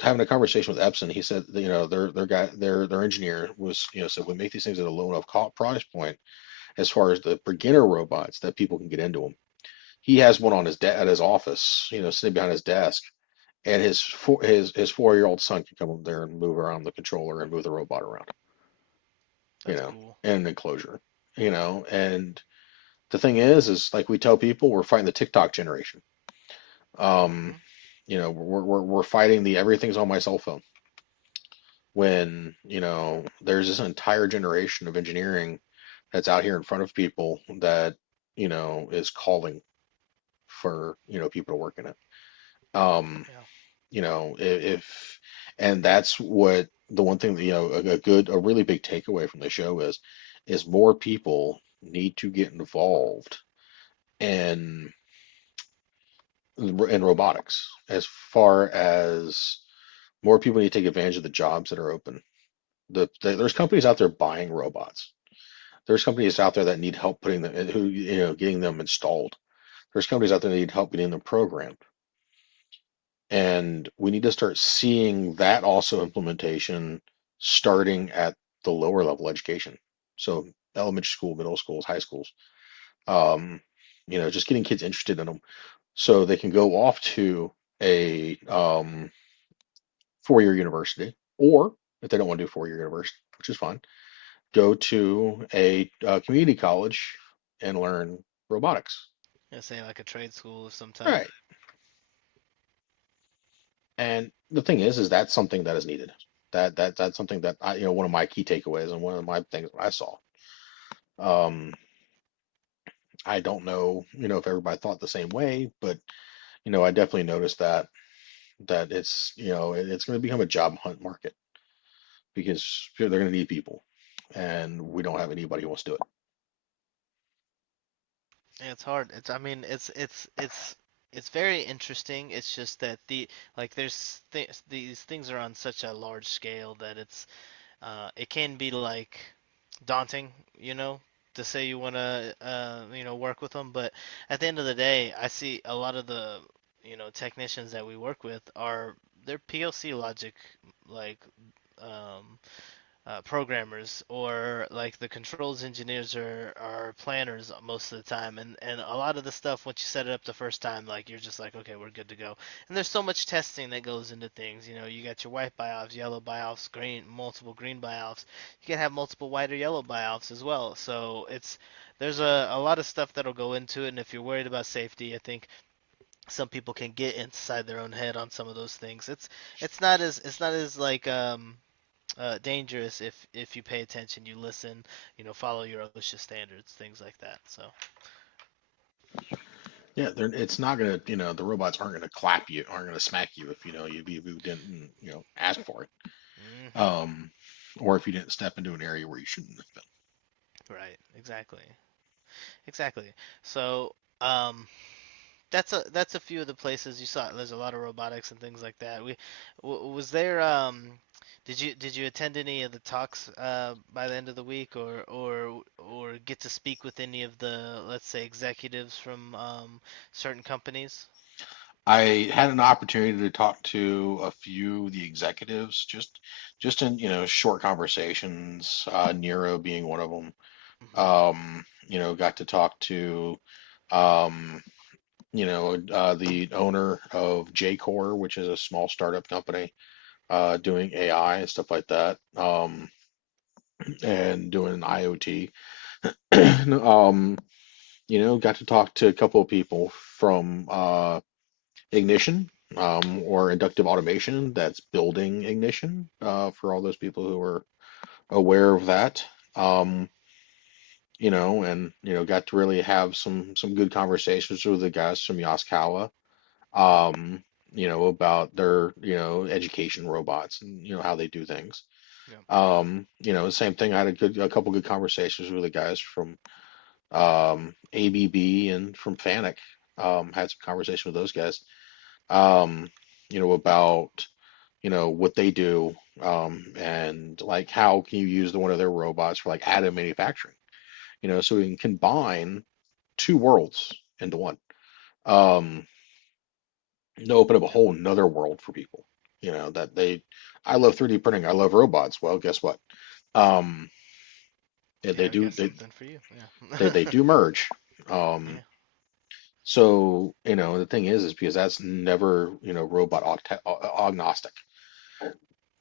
having a conversation with Epson, he said that, their engineer was, said we make these things at a low enough price point as far as the beginner robots that people can get into them. He has one on at his office, sitting behind his desk, and his 4-year-old son can come up there and move around the controller and move the robot around, That's cool. in an enclosure, and the thing is like we tell people, we're fighting the TikTok generation. Um, Mhm. we're fighting the everything's on my cell phone when, there's this entire generation of engineering that's out here in front of people that, is calling for, people to work in it. Um, Yeah. if and that's what the one thing that, a really big takeaway from the show is more people need to get involved in robotics, as far as more people need to take advantage of the jobs that are open. There's companies out there buying robots. There's companies out there that need help putting them, getting them installed. There's companies out there that need help getting them programmed. And we need to start seeing that also implementation starting at the lower level education. So elementary school, middle schools, high schools. Um, just getting kids interested in them so they can go off to a 4-year university, or if they don't want to do 4-year university, which is fine, go to a community college and learn robotics. Yeah, say like a trade school of some type. Right. And the thing is that's something that is needed. That's something that one of my key takeaways and one of my things I saw. Um, I don't know, if everybody thought the same way, but I definitely noticed that it's going to become a job hunt market because they're going to need people, and we don't have anybody who wants to do it. Yeah, it's hard. It's I mean it's very interesting. It's just that there's these things are on such a large scale that it can be like daunting, to say you want to work with them, but at the end of the day, I see a lot of the technicians that we work with are they're PLC logic like um programmers, or like the controls engineers are planners most of the time, and a lot of the stuff once you set it up the first time, like you're just like, okay, we're good to go. And there's so much testing that goes into things. You got your white BIOS, yellow BIOS, green, multiple green BIOS. You can have multiple white or yellow BIOS as well, so there's a lot of stuff that'll go into it. And if you're worried about safety, I think some people can get inside their own head on some of those things. It's not as like dangerous if you pay attention, you listen, follow your OSHA standards, things like that. So, Yeah, it's not gonna, the robots aren't gonna clap you, aren't gonna smack you if you didn't, ask for it, hmm um, or if you didn't step into an area where you shouldn't have been. right, exactly, exactly. So, um, that's a few of the places you saw. There's a lot of robotics and things like that. Was there did you attend any of the talks by the end of the week, or get to speak with any of the, let's say, executives from certain companies? I had an opportunity to talk to a few of the executives, just in short conversations. Nero being one of them. hmm Got to talk to um, the owner of Jcore, which is a small startup company doing AI and stuff like that, and doing IoT. Um, got to talk to a couple of people from Ignition, or inductive automation that's building Ignition, for all those people who are aware of that. Um, and got to really have some good conversations with the guys from Yaskawa, um, about their, education robots and how they do things. Yeah. The same thing. I had a couple good conversations with the guys from ABB and from Fanuc. Had some conversation with those guys. Um, about what they do, and like how can you use one of their robots for like additive manufacturing. So we can combine two worlds into one. Um, to open up a whole nother world for people. That I love 3D printing. I love robots. Well, guess what? Um, they Yeah, I do got they something for you. they, Yeah. they do merge. Um, Yeah. so the thing is because that's never robot agnostic.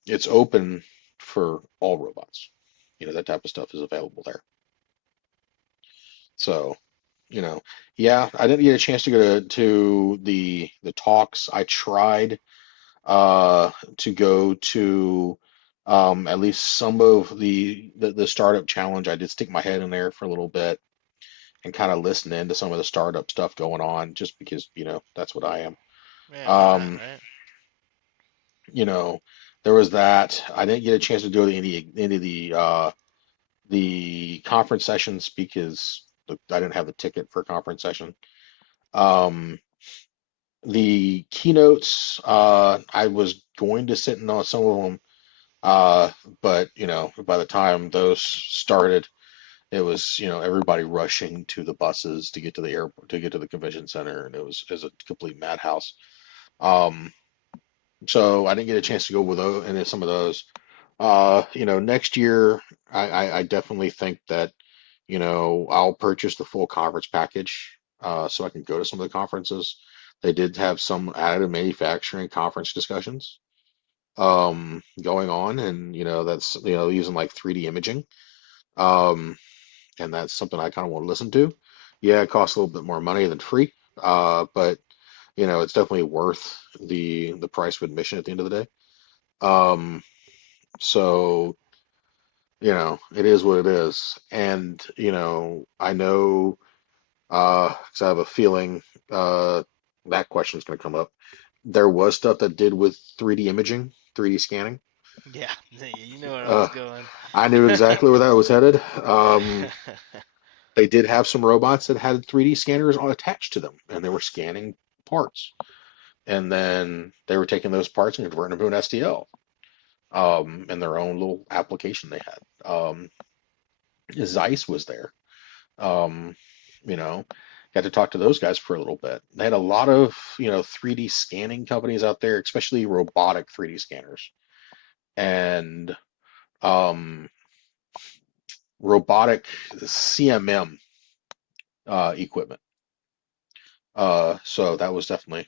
It's open for all robots. That type of stuff is available there. So you know, yeah, I didn't get a chance to go to the talks. I tried to go to at least some of the startup challenge. I did stick my head in there for a little bit and kind of listen in to some of the startup stuff going on, just because that's what I am. Yeah, why not, Um, right? you know, there was that. I didn't get a chance to go to any of the conference sessions because I didn't have the ticket for a conference session. Um, the keynotes, I was going to sit in on some of them. Uh, but by the time those started, It was, everybody rushing to the buses to get to the airport, to get to the convention center, and it was a complete madhouse. Um, so I didn't get a chance to go with those, into some of those. Next year, I definitely think that, I'll purchase the full conference package, so I can go to some of the conferences. They did have some additive manufacturing conference discussions going on, and that's using like 3D imaging. Um, and that's something I kind of want to listen to. Yeah, it costs a little bit more money than free, but it's definitely worth the price of admission at the end of the day. Um, so it is what it is, and I know, 'cause I have a feeling that question's going to come up. There was stuff that did with 3D imaging, 3D scanning. Yeah, you know where I Uh, was going. I knew exactly where that was headed. They did have some robots that had 3D scanners attached to them, and they were scanning parts. And then they were taking those parts and converting them to an STL, in their own little application they had. Zeiss was there. Um, you know, Got to talk to those guys for a little bit. They had a lot of, 3D scanning companies out there, especially robotic 3D scanners and um, robotic CMM equipment. So that was definitely,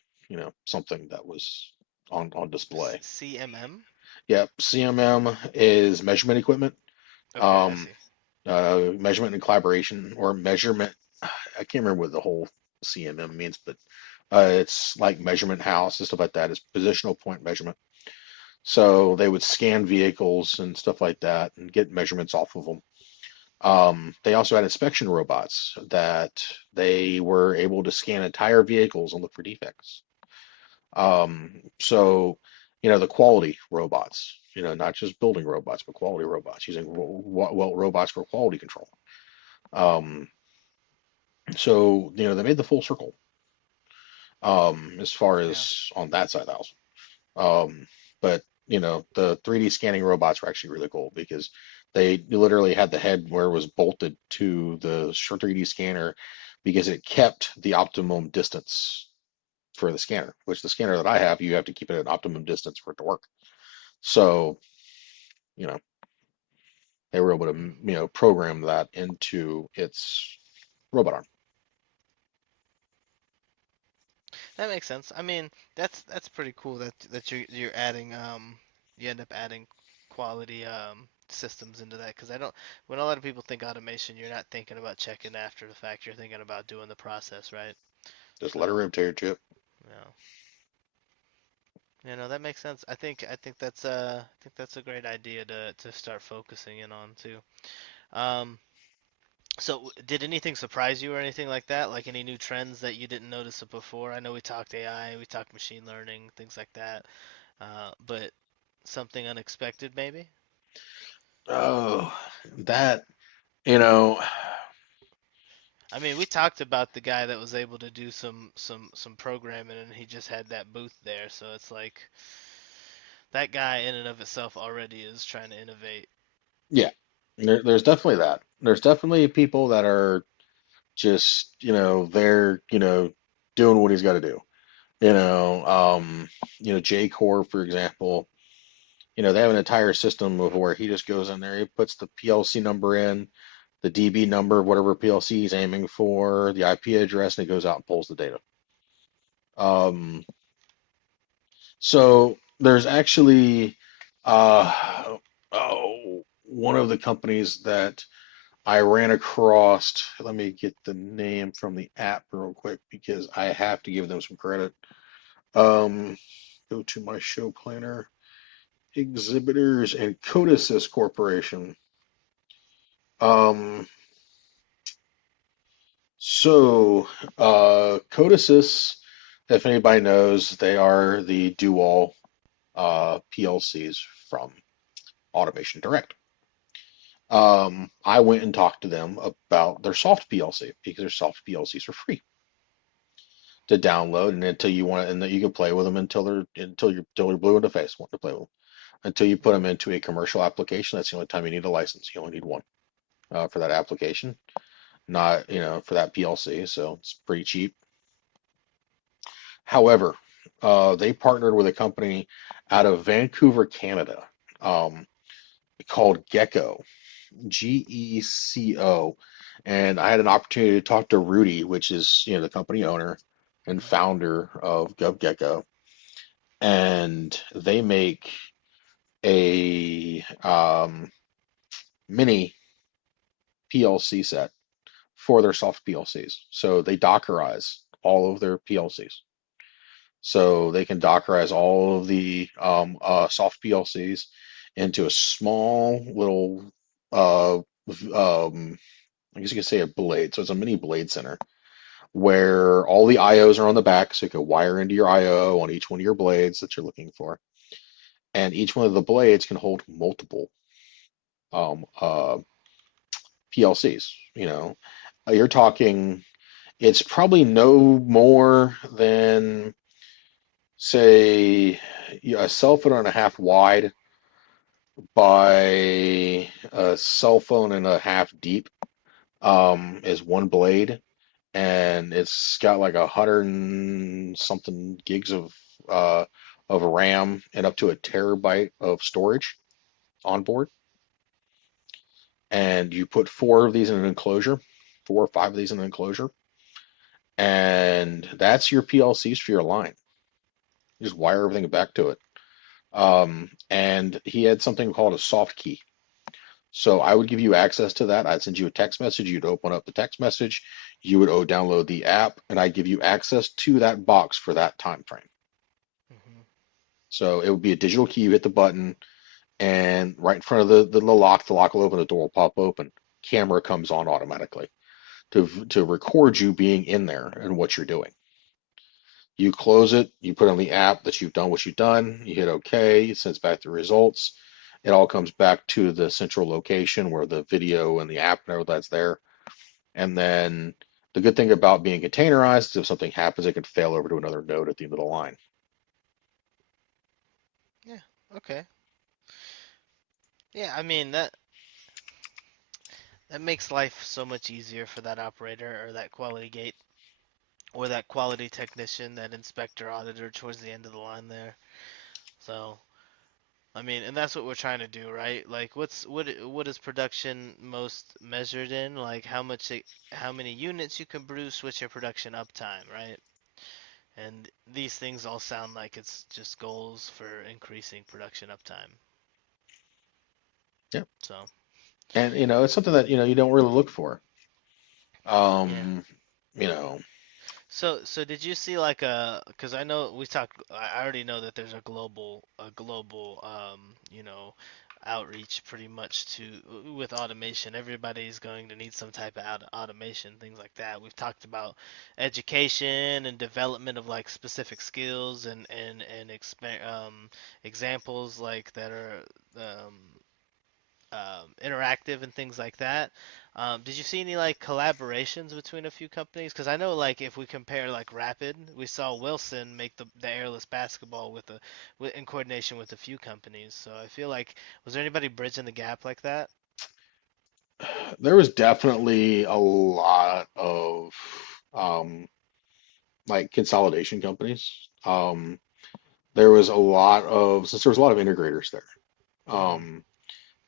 something that was on display. CMM? Yep, CMM is measurement equipment. Okay, I Um, see. Measurement and collaboration or measurement. I can't remember what the whole CMM means, but it's like measurement house and stuff like that. It's positional point measurement. So they would scan vehicles and stuff like that and get measurements off of them. They also had inspection robots that they were able to scan entire vehicles and look for defects. So, the quality robots, not just building robots, but quality robots using robots for quality control. Um, so, they made the full circle, as far Yeah. as on that side of the house. But, the 3D scanning robots were actually really cool because they literally had the head where it was bolted to the 3D scanner because it kept the optimum distance for the scanner, which the scanner that I have, you have to keep it at optimum distance for it to work. So, you know, they were able to, program that into its robot arm. That makes sense. I mean, that's pretty cool that you're adding you end up adding quality systems into that because I don't when a lot of people think automation, you're not thinking about checking after the fact, you're thinking about doing the process, right? Just let her So, rotate your chip. yeah. That makes sense. I think that's a great idea to start focusing in on too. Um so did anything surprise you or anything like that? Like any new trends that you didn't notice before? I know we talked AI, we talked machine learning, things like that. But something unexpected maybe? Oh, that, you know, I mean, we talked about the guy that was able to do some programming and he just had that booth there, so it's like that guy in and of itself already is trying to innovate. yeah, there's definitely that. There's definitely people that are just, they're, doing what he's got to do. You know, J Core, for example, they have an entire system of where he just goes in there, he puts the PLC number in, the DB number, whatever PLC he's aiming for, the IP address, and he goes out and pulls the data. Um, so there's actually one of the companies that I ran across. Let me get the name from the app real quick because I have to give them some credit. Um, Go to my show planner, exhibitors, and Codesys Corporation. Um, so, Codesys, if anybody knows, they are the Dual PLCs from Automation Direct. I went and talked to them about their soft PLC because their soft PLCs are free to download, and until you want, and that you can play with them until you're blue in the face wanting to play with them. Until you put them into a commercial application, that's the only time you need a license. You only need one. for that application, not, for that PLC. So it's pretty cheap. However, they partnered with a company out of Vancouver, Canada, um, called Gecko, GECO. And I had an opportunity to talk to Rudy, which is, the company owner and Hmm. founder of GovGecko. And they make a mini PLC set for their soft PLCs. So they Dockerize all of their PLCs. So they can Dockerize all of the soft PLCs into a small little, I guess you could say a blade. So it's a mini blade center where all the IOs are on the back. So you can wire into your IO on each one of your blades that you're looking for. And each one of the blades can hold multiple um, uh, PLCs. You're talking, it's probably no more than, say, a cell phone and a half wide by a cell phone and a half deep, is one blade, and it's got like 100 and something gigs of RAM and up to a terabyte of storage on board. And you put four of these in an enclosure, 4 or 5 of these in an enclosure, and that's your PLCs for your line. You just wire everything back to it. And he had something called a soft key. So I would give you access to that. I'd send you a text message. You'd open up the text message. You would download the app, and I'd give you access to that box for that time frame. Hmm. So it would be a digital key. You hit the button, and right in front of the lock will open, the door will pop open. Camera comes on automatically to record you being in there and what you're doing. You close it, you put on the app that you've done what you've done, you hit OK, it sends back the results. It all comes back to the central location where the video and the app and all that's there. And then the good thing about being containerized is if something happens, it can fail over to another node at the end of the line. Yeah. Okay. Yeah. I mean that makes life so much easier for that operator or that quality gate or that quality technician, that inspector auditor towards the end of the line there. So I mean, and that's what we're trying to do, right? Like, what is production most measured in? Like, how many units you can produce, what's your production uptime, right? And these things all sound like it's just goals for increasing production uptime. Yeah. So, And it's something that you don't really look for. yeah. Um, you know, So did you see like because I know we talked, I already know that there's a global outreach pretty much to with automation. Everybody's going to need some type of automation, things like that. We've talked about education and development of like specific skills and examples like that are um, interactive and things like that. Did you see any like collaborations between a few companies? Because I know like if we compare like Rapid, we saw Wilson make the airless basketball in coordination with a few companies. So I feel like, was there anybody bridging the gap like that? there was definitely a lot of um, like consolidation companies. There was a lot of since there was a lot of integrators there. Hmm. Um,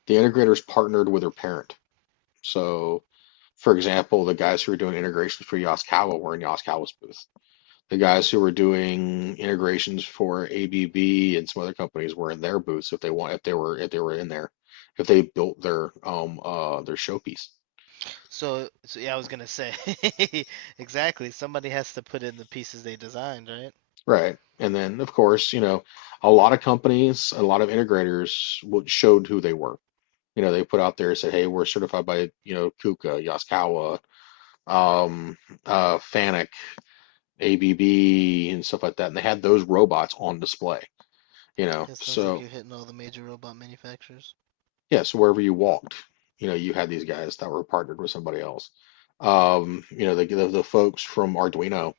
the integrators partnered with their parent. So, for example, the guys who were doing integrations for Yaskawa were in Yaskawa's booth. The guys who were doing integrations for ABB and some other companies were in their booths if they were in there, if they built their showpiece. So yeah, I was gonna say exactly. Somebody has to put in the pieces they designed, right? Right. And then, of course, a lot of companies, a lot of integrators showed who they were. They put out there and said, hey, we're certified by, KUKA, Yaskawa, FANUC, ABB, and stuff like that. And they had those robots on display, It sounds like So, you're hitting all the major robot manufacturers. yeah, so wherever you walked, you had these guys that were partnered with somebody else. The folks from Arduino,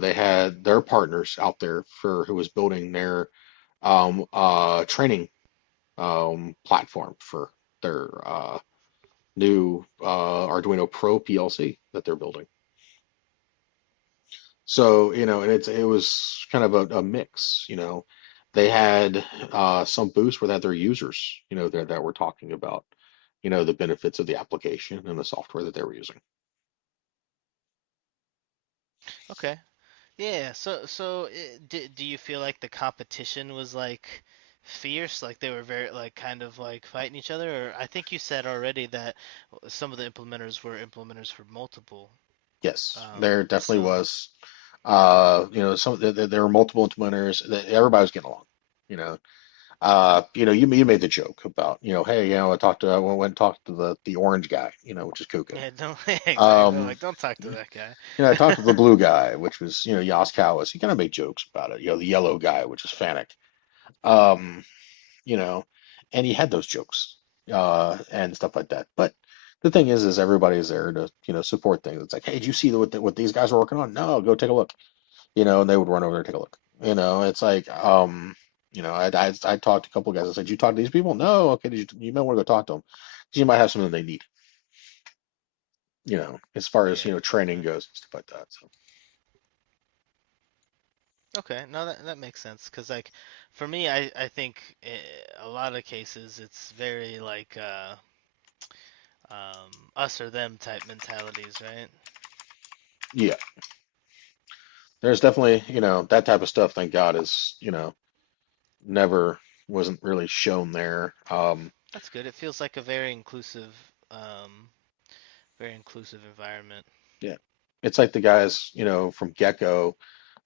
they had their partners out there for who was building their training platform for their new Arduino Pro PLC that they're building. So, and it was kind of a mix, They had some booths where they had their users, that were talking about, the benefits of the application and the software that they were using. Okay. Yeah. Do you feel like the competition was like fierce, like they were very like kind of like fighting each other? Or I think you said already that some of the implementers were implementers for multiple. Yes, there definitely So was. There were multiple implementers. Everybody was getting along. You know, you made the joke about, hey, I went and talked to the orange guy, which is Kuka. yeah, don't exactly Um, like don't talk to that guy. I talked to the blue guy, which was, Yaskawas. He kind of made jokes about it. The yellow guy, which is Fennec. Um, you know, and he had those jokes, and stuff like that. But the thing is everybody's there to, support things. It's like, hey, did you see what these guys are working on? No, go take a look. And they would run over there and take a look. It's like, I talked to a couple of guys. I said, did you talk to these people? No. Okay, you might want to go talk to them because you might have something they need. As far as, Yeah. training goes and stuff like that. So, Okay, no, that makes sense. Because like, for me, I think a lot of cases it's very like us or them type mentalities, right? yeah, there's definitely, that type of stuff. Thank God is, never wasn't really shown there. That's good. It feels like a um, very inclusive environment. Yeah, it's like the guys, from Gecko,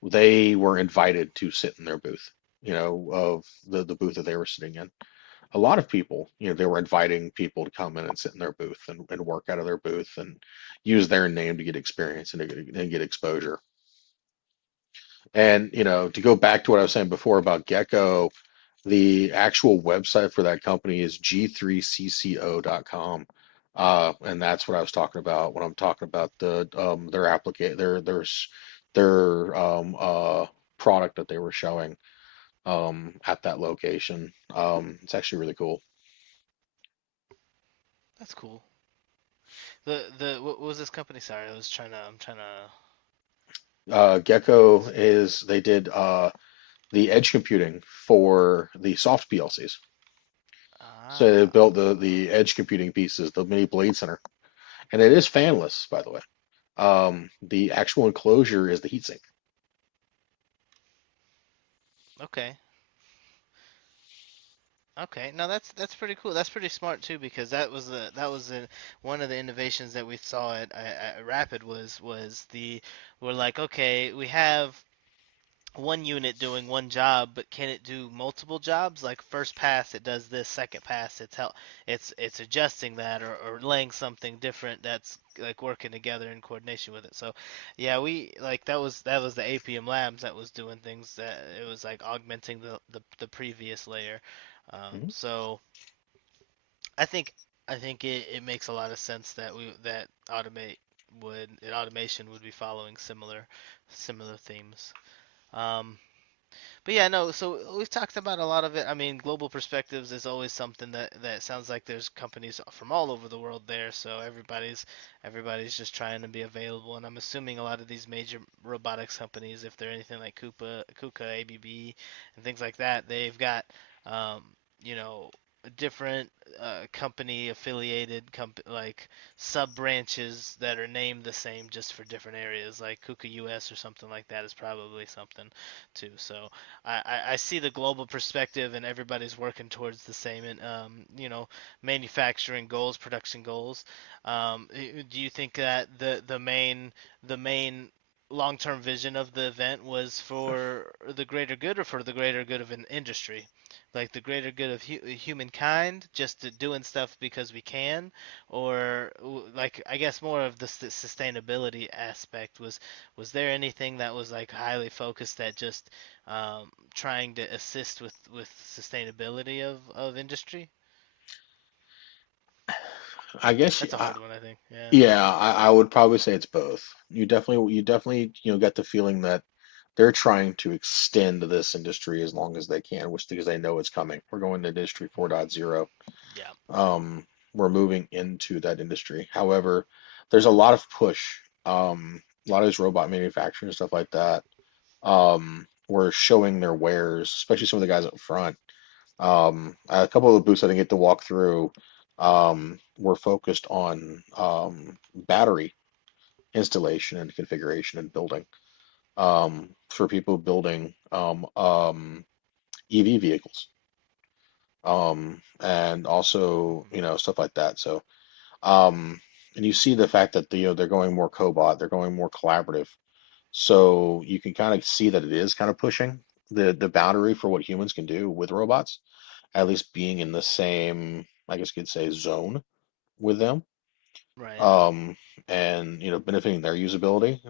they were invited to sit in their booth, of the booth that they were sitting in. A lot of people, they were inviting people to come in and sit in their booth and work out of their booth and use their name to get experience and get exposure. And, to go back to what I was saying before about Gecko, the actual website for that company is g3cco.com. And that's what I was talking about when I'm talking about their their product that they were showing at that location. It's actually really cool. That's cool. The what was this company? Sorry, I'm trying to. Gecko is they did the edge computing for the soft PLCs. So they built the Ah, edge computing pieces, the mini blade center, and it is fanless, by the way. The actual enclosure is the heatsink. okay. Okay, no, that's pretty cool. That's pretty smart too, because one of the innovations that we saw at Rapid was we're like, okay, we have one unit doing one job, but can it do multiple jobs? Like first pass it does this, second pass it's adjusting that or laying something different that's like working together in coordination with it. So yeah, we like that was the APM Labs that was doing things that it was like augmenting the previous layer. Mhm. So I think it makes a lot of sense that automation would be following similar themes. Um, but yeah, no. So we've talked about a lot of it. I mean, global perspectives is always something that sounds like there's companies from all over the world there. So everybody's just trying to be available. And I'm assuming a lot of these major robotics companies, if they're anything like KUKA, ABB, and things like that, they've got um, you know different company affiliated like sub branches that are named the same just for different areas. Like KUKA US or something like that is probably something too. So I see the global perspective and everybody's working towards the same manufacturing goals, production goals. Do you think that the main long-term vision of the event was for the greater good or for the greater good of an industry? Like the greater good of humankind, just doing stuff because we can, or like I guess more of the sustainability aspect was there anything that was like highly focused at just trying to assist with sustainability of industry? I guess, That's a hard one, I think. Yeah. yeah, I would probably say it's both. You definitely, get the feeling that they're trying to extend this industry as long as they can, which because they know it's coming. We're going to Industry Hmm. 4.0. Yeah. we're moving into that industry. However, there's a lot of push. A lot of these robot manufacturers and stuff like that were showing their wares, especially some of the guys up front. A couple of the booths I didn't get to walk through were focused on battery installation and configuration and building for people building EV vehicles and also stuff like that. So and you see the fact that they're going more cobot, they're going more collaborative. So you can kind of see that it is kind of pushing the boundary for what humans can do with robots, at least being in the same, I guess you could say, zone with them. Right. Um, and benefiting their usability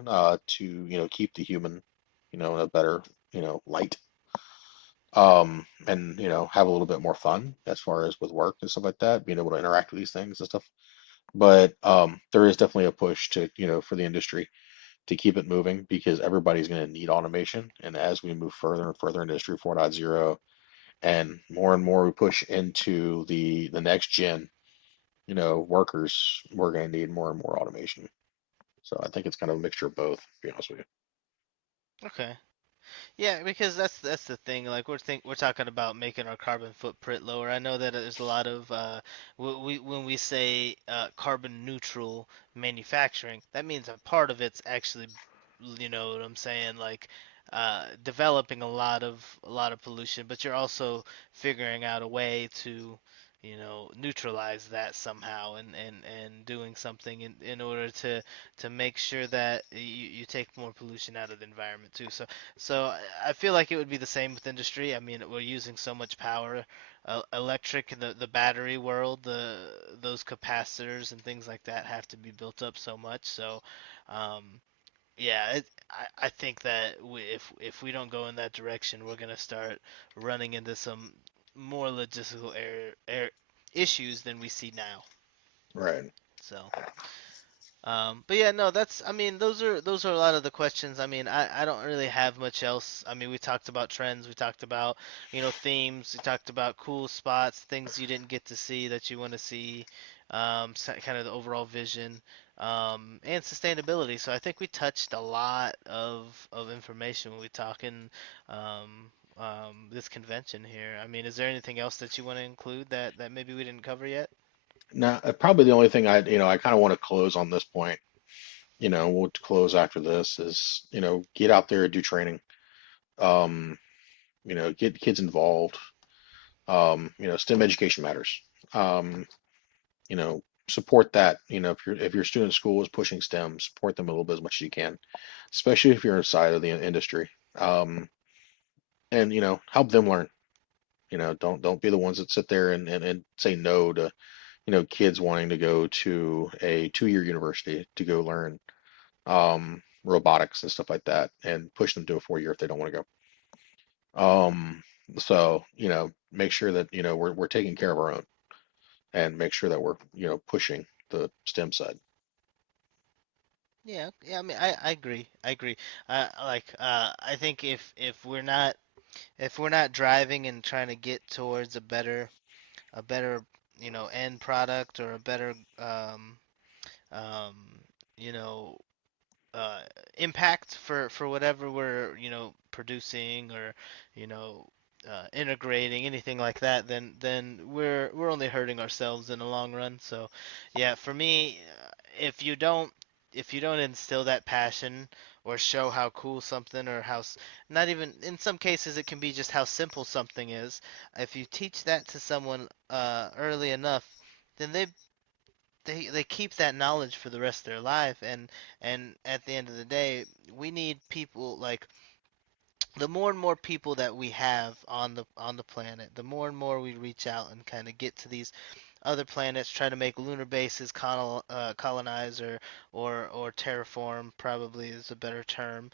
to keep the human in a better light. And have a little bit more fun as far as with work and stuff like that, being able to interact with these things and stuff. But there is definitely a push to for the industry to keep it moving because everybody's going to need automation. And as we move further and further into Industry 4.0 and more we push into the next gen, workers, we're going to need more and more automation. So I think it's kind of a mixture of both, to be honest with you. Okay. Yeah, because that's the thing. Like we're talking about making our carbon footprint lower. I know that there's a lot of when we say carbon neutral manufacturing, that means a part of it's actually, you know what I'm saying, like developing a lot of pollution, but you're also figuring out a way to, you know, neutralize that somehow and doing something in order to make sure that you take more pollution out of the environment too. So I feel like it would be the same with industry. I mean, we're using so much power, electric, the battery world, those capacitors and things like that have to be built up so much. So, um, yeah, I think that if we don't go in that direction, we're gonna start running into some more logistical issues than we see now. Right. So. But yeah, no, I mean, those are a lot of the questions. I mean, I don't really have much else. I mean, we talked about trends, we talked about, you know, themes, we talked about cool spots, things you didn't get to see that you want to see, kind of the overall vision, and sustainability. So I think we touched a lot of information when we talking, this convention here. I mean, is there anything else that you want to include that maybe we didn't cover yet? Now, probably the only thing I kind of want to close on this point, we'll close after this is, get out there, do training, um, get kids involved. STEM education matters. Um, you know, support that. If your student school is pushing STEM, support them a little bit as much as you can, especially if you're inside of the industry. And help them learn. Don't be the ones that sit there and say no to, kids wanting to go to a 2-year university to go learn robotics and stuff like that and push them to a 4-year if they don't want to go. So, make sure that, we're taking care of our own and make sure that we're, pushing the STEM side. Yeah, yeah. I mean, I agree. I agree. I think if we're not driving and trying to get towards a better, you know, end product or a better, um, you know, uh, impact for whatever we're, you know, producing or, you know, integrating anything like that, then we're only hurting ourselves in the long run. So, yeah, for me, if you don't if you don't instill that passion or show how cool something or not even in some cases it can be just how simple something is. If you teach that to someone early enough, then they keep that knowledge for the rest of their life, and at the end of the day we need people like the more and more people that we have on the planet, the more and more we reach out and kind of get to these other planets, try to make lunar bases colonize or terraform probably is a better term.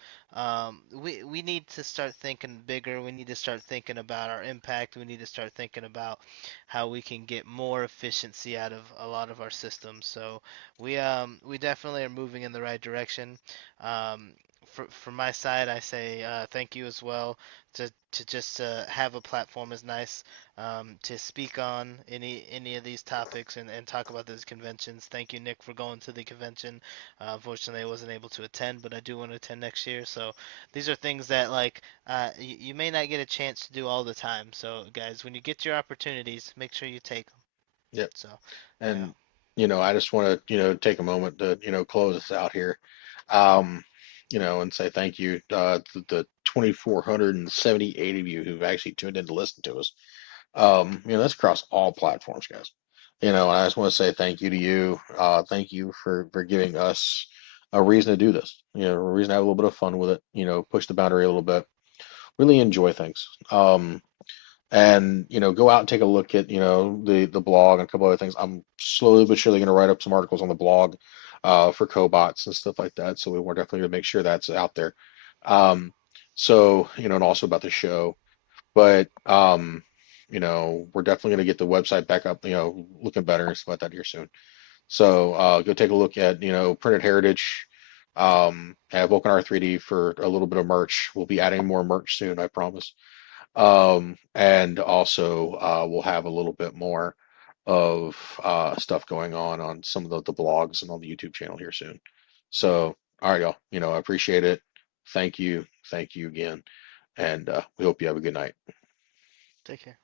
We need to start thinking bigger. We need to start thinking about our impact. We need to start thinking about how we can get more efficiency out of a lot of our systems. So we definitely are moving in the right direction. Um, from my side, I say thank you as well. To just have a platform is nice. To speak on any of these topics and talk about these conventions. Thank you, Nick, for going to the convention. Unfortunately, I wasn't able to attend, but I do want to attend next year. So these are things that like you may not get a chance to do all the time. So guys, when you get your opportunities, make sure you take them. Yep. So yeah, And, I just want to, take a moment to, close us out here. Um, and say thank you to the 2,478 of you who've actually tuned in to listen to us. That's across all platforms, guys. And I just want to say thank you to you. Thank you for giving us a reason to do this. A reason to have a little bit of fun with it. Push the boundary a little bit. Really enjoy things. And go out and take a look at the blog and a couple other things. I'm slowly but surely going to write up some articles on the blog for cobots and stuff like that. So we're definitely going to make sure that's out there. And also about the show. But we're definitely going to get the website back up, looking better and stuff like that here soon. So go take a look at Printed Heritage, at Vulcanar 3D for a little bit of merch. We'll be adding more merch soon, I promise. And also we'll have a little bit more of stuff going on some of the blogs and on the YouTube channel here soon. So, all right, y'all. I appreciate it. Thank you again, and we hope you have a good night. take care.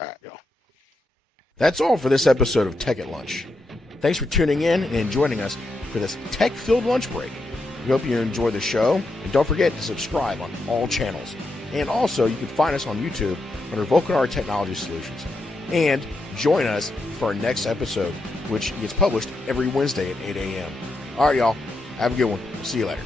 All right, y'all. That's all for this episode of Tech at Lunch. Thanks for tuning in and joining us for this tech-filled lunch break. We hope you enjoy the show, and don't forget to subscribe on all channels. And also, you can find us on YouTube under Vulcanar Technology Solutions. And join us for our next episode, which gets published every Wednesday at 8 a.m. All right, y'all. Have a good one. See you later.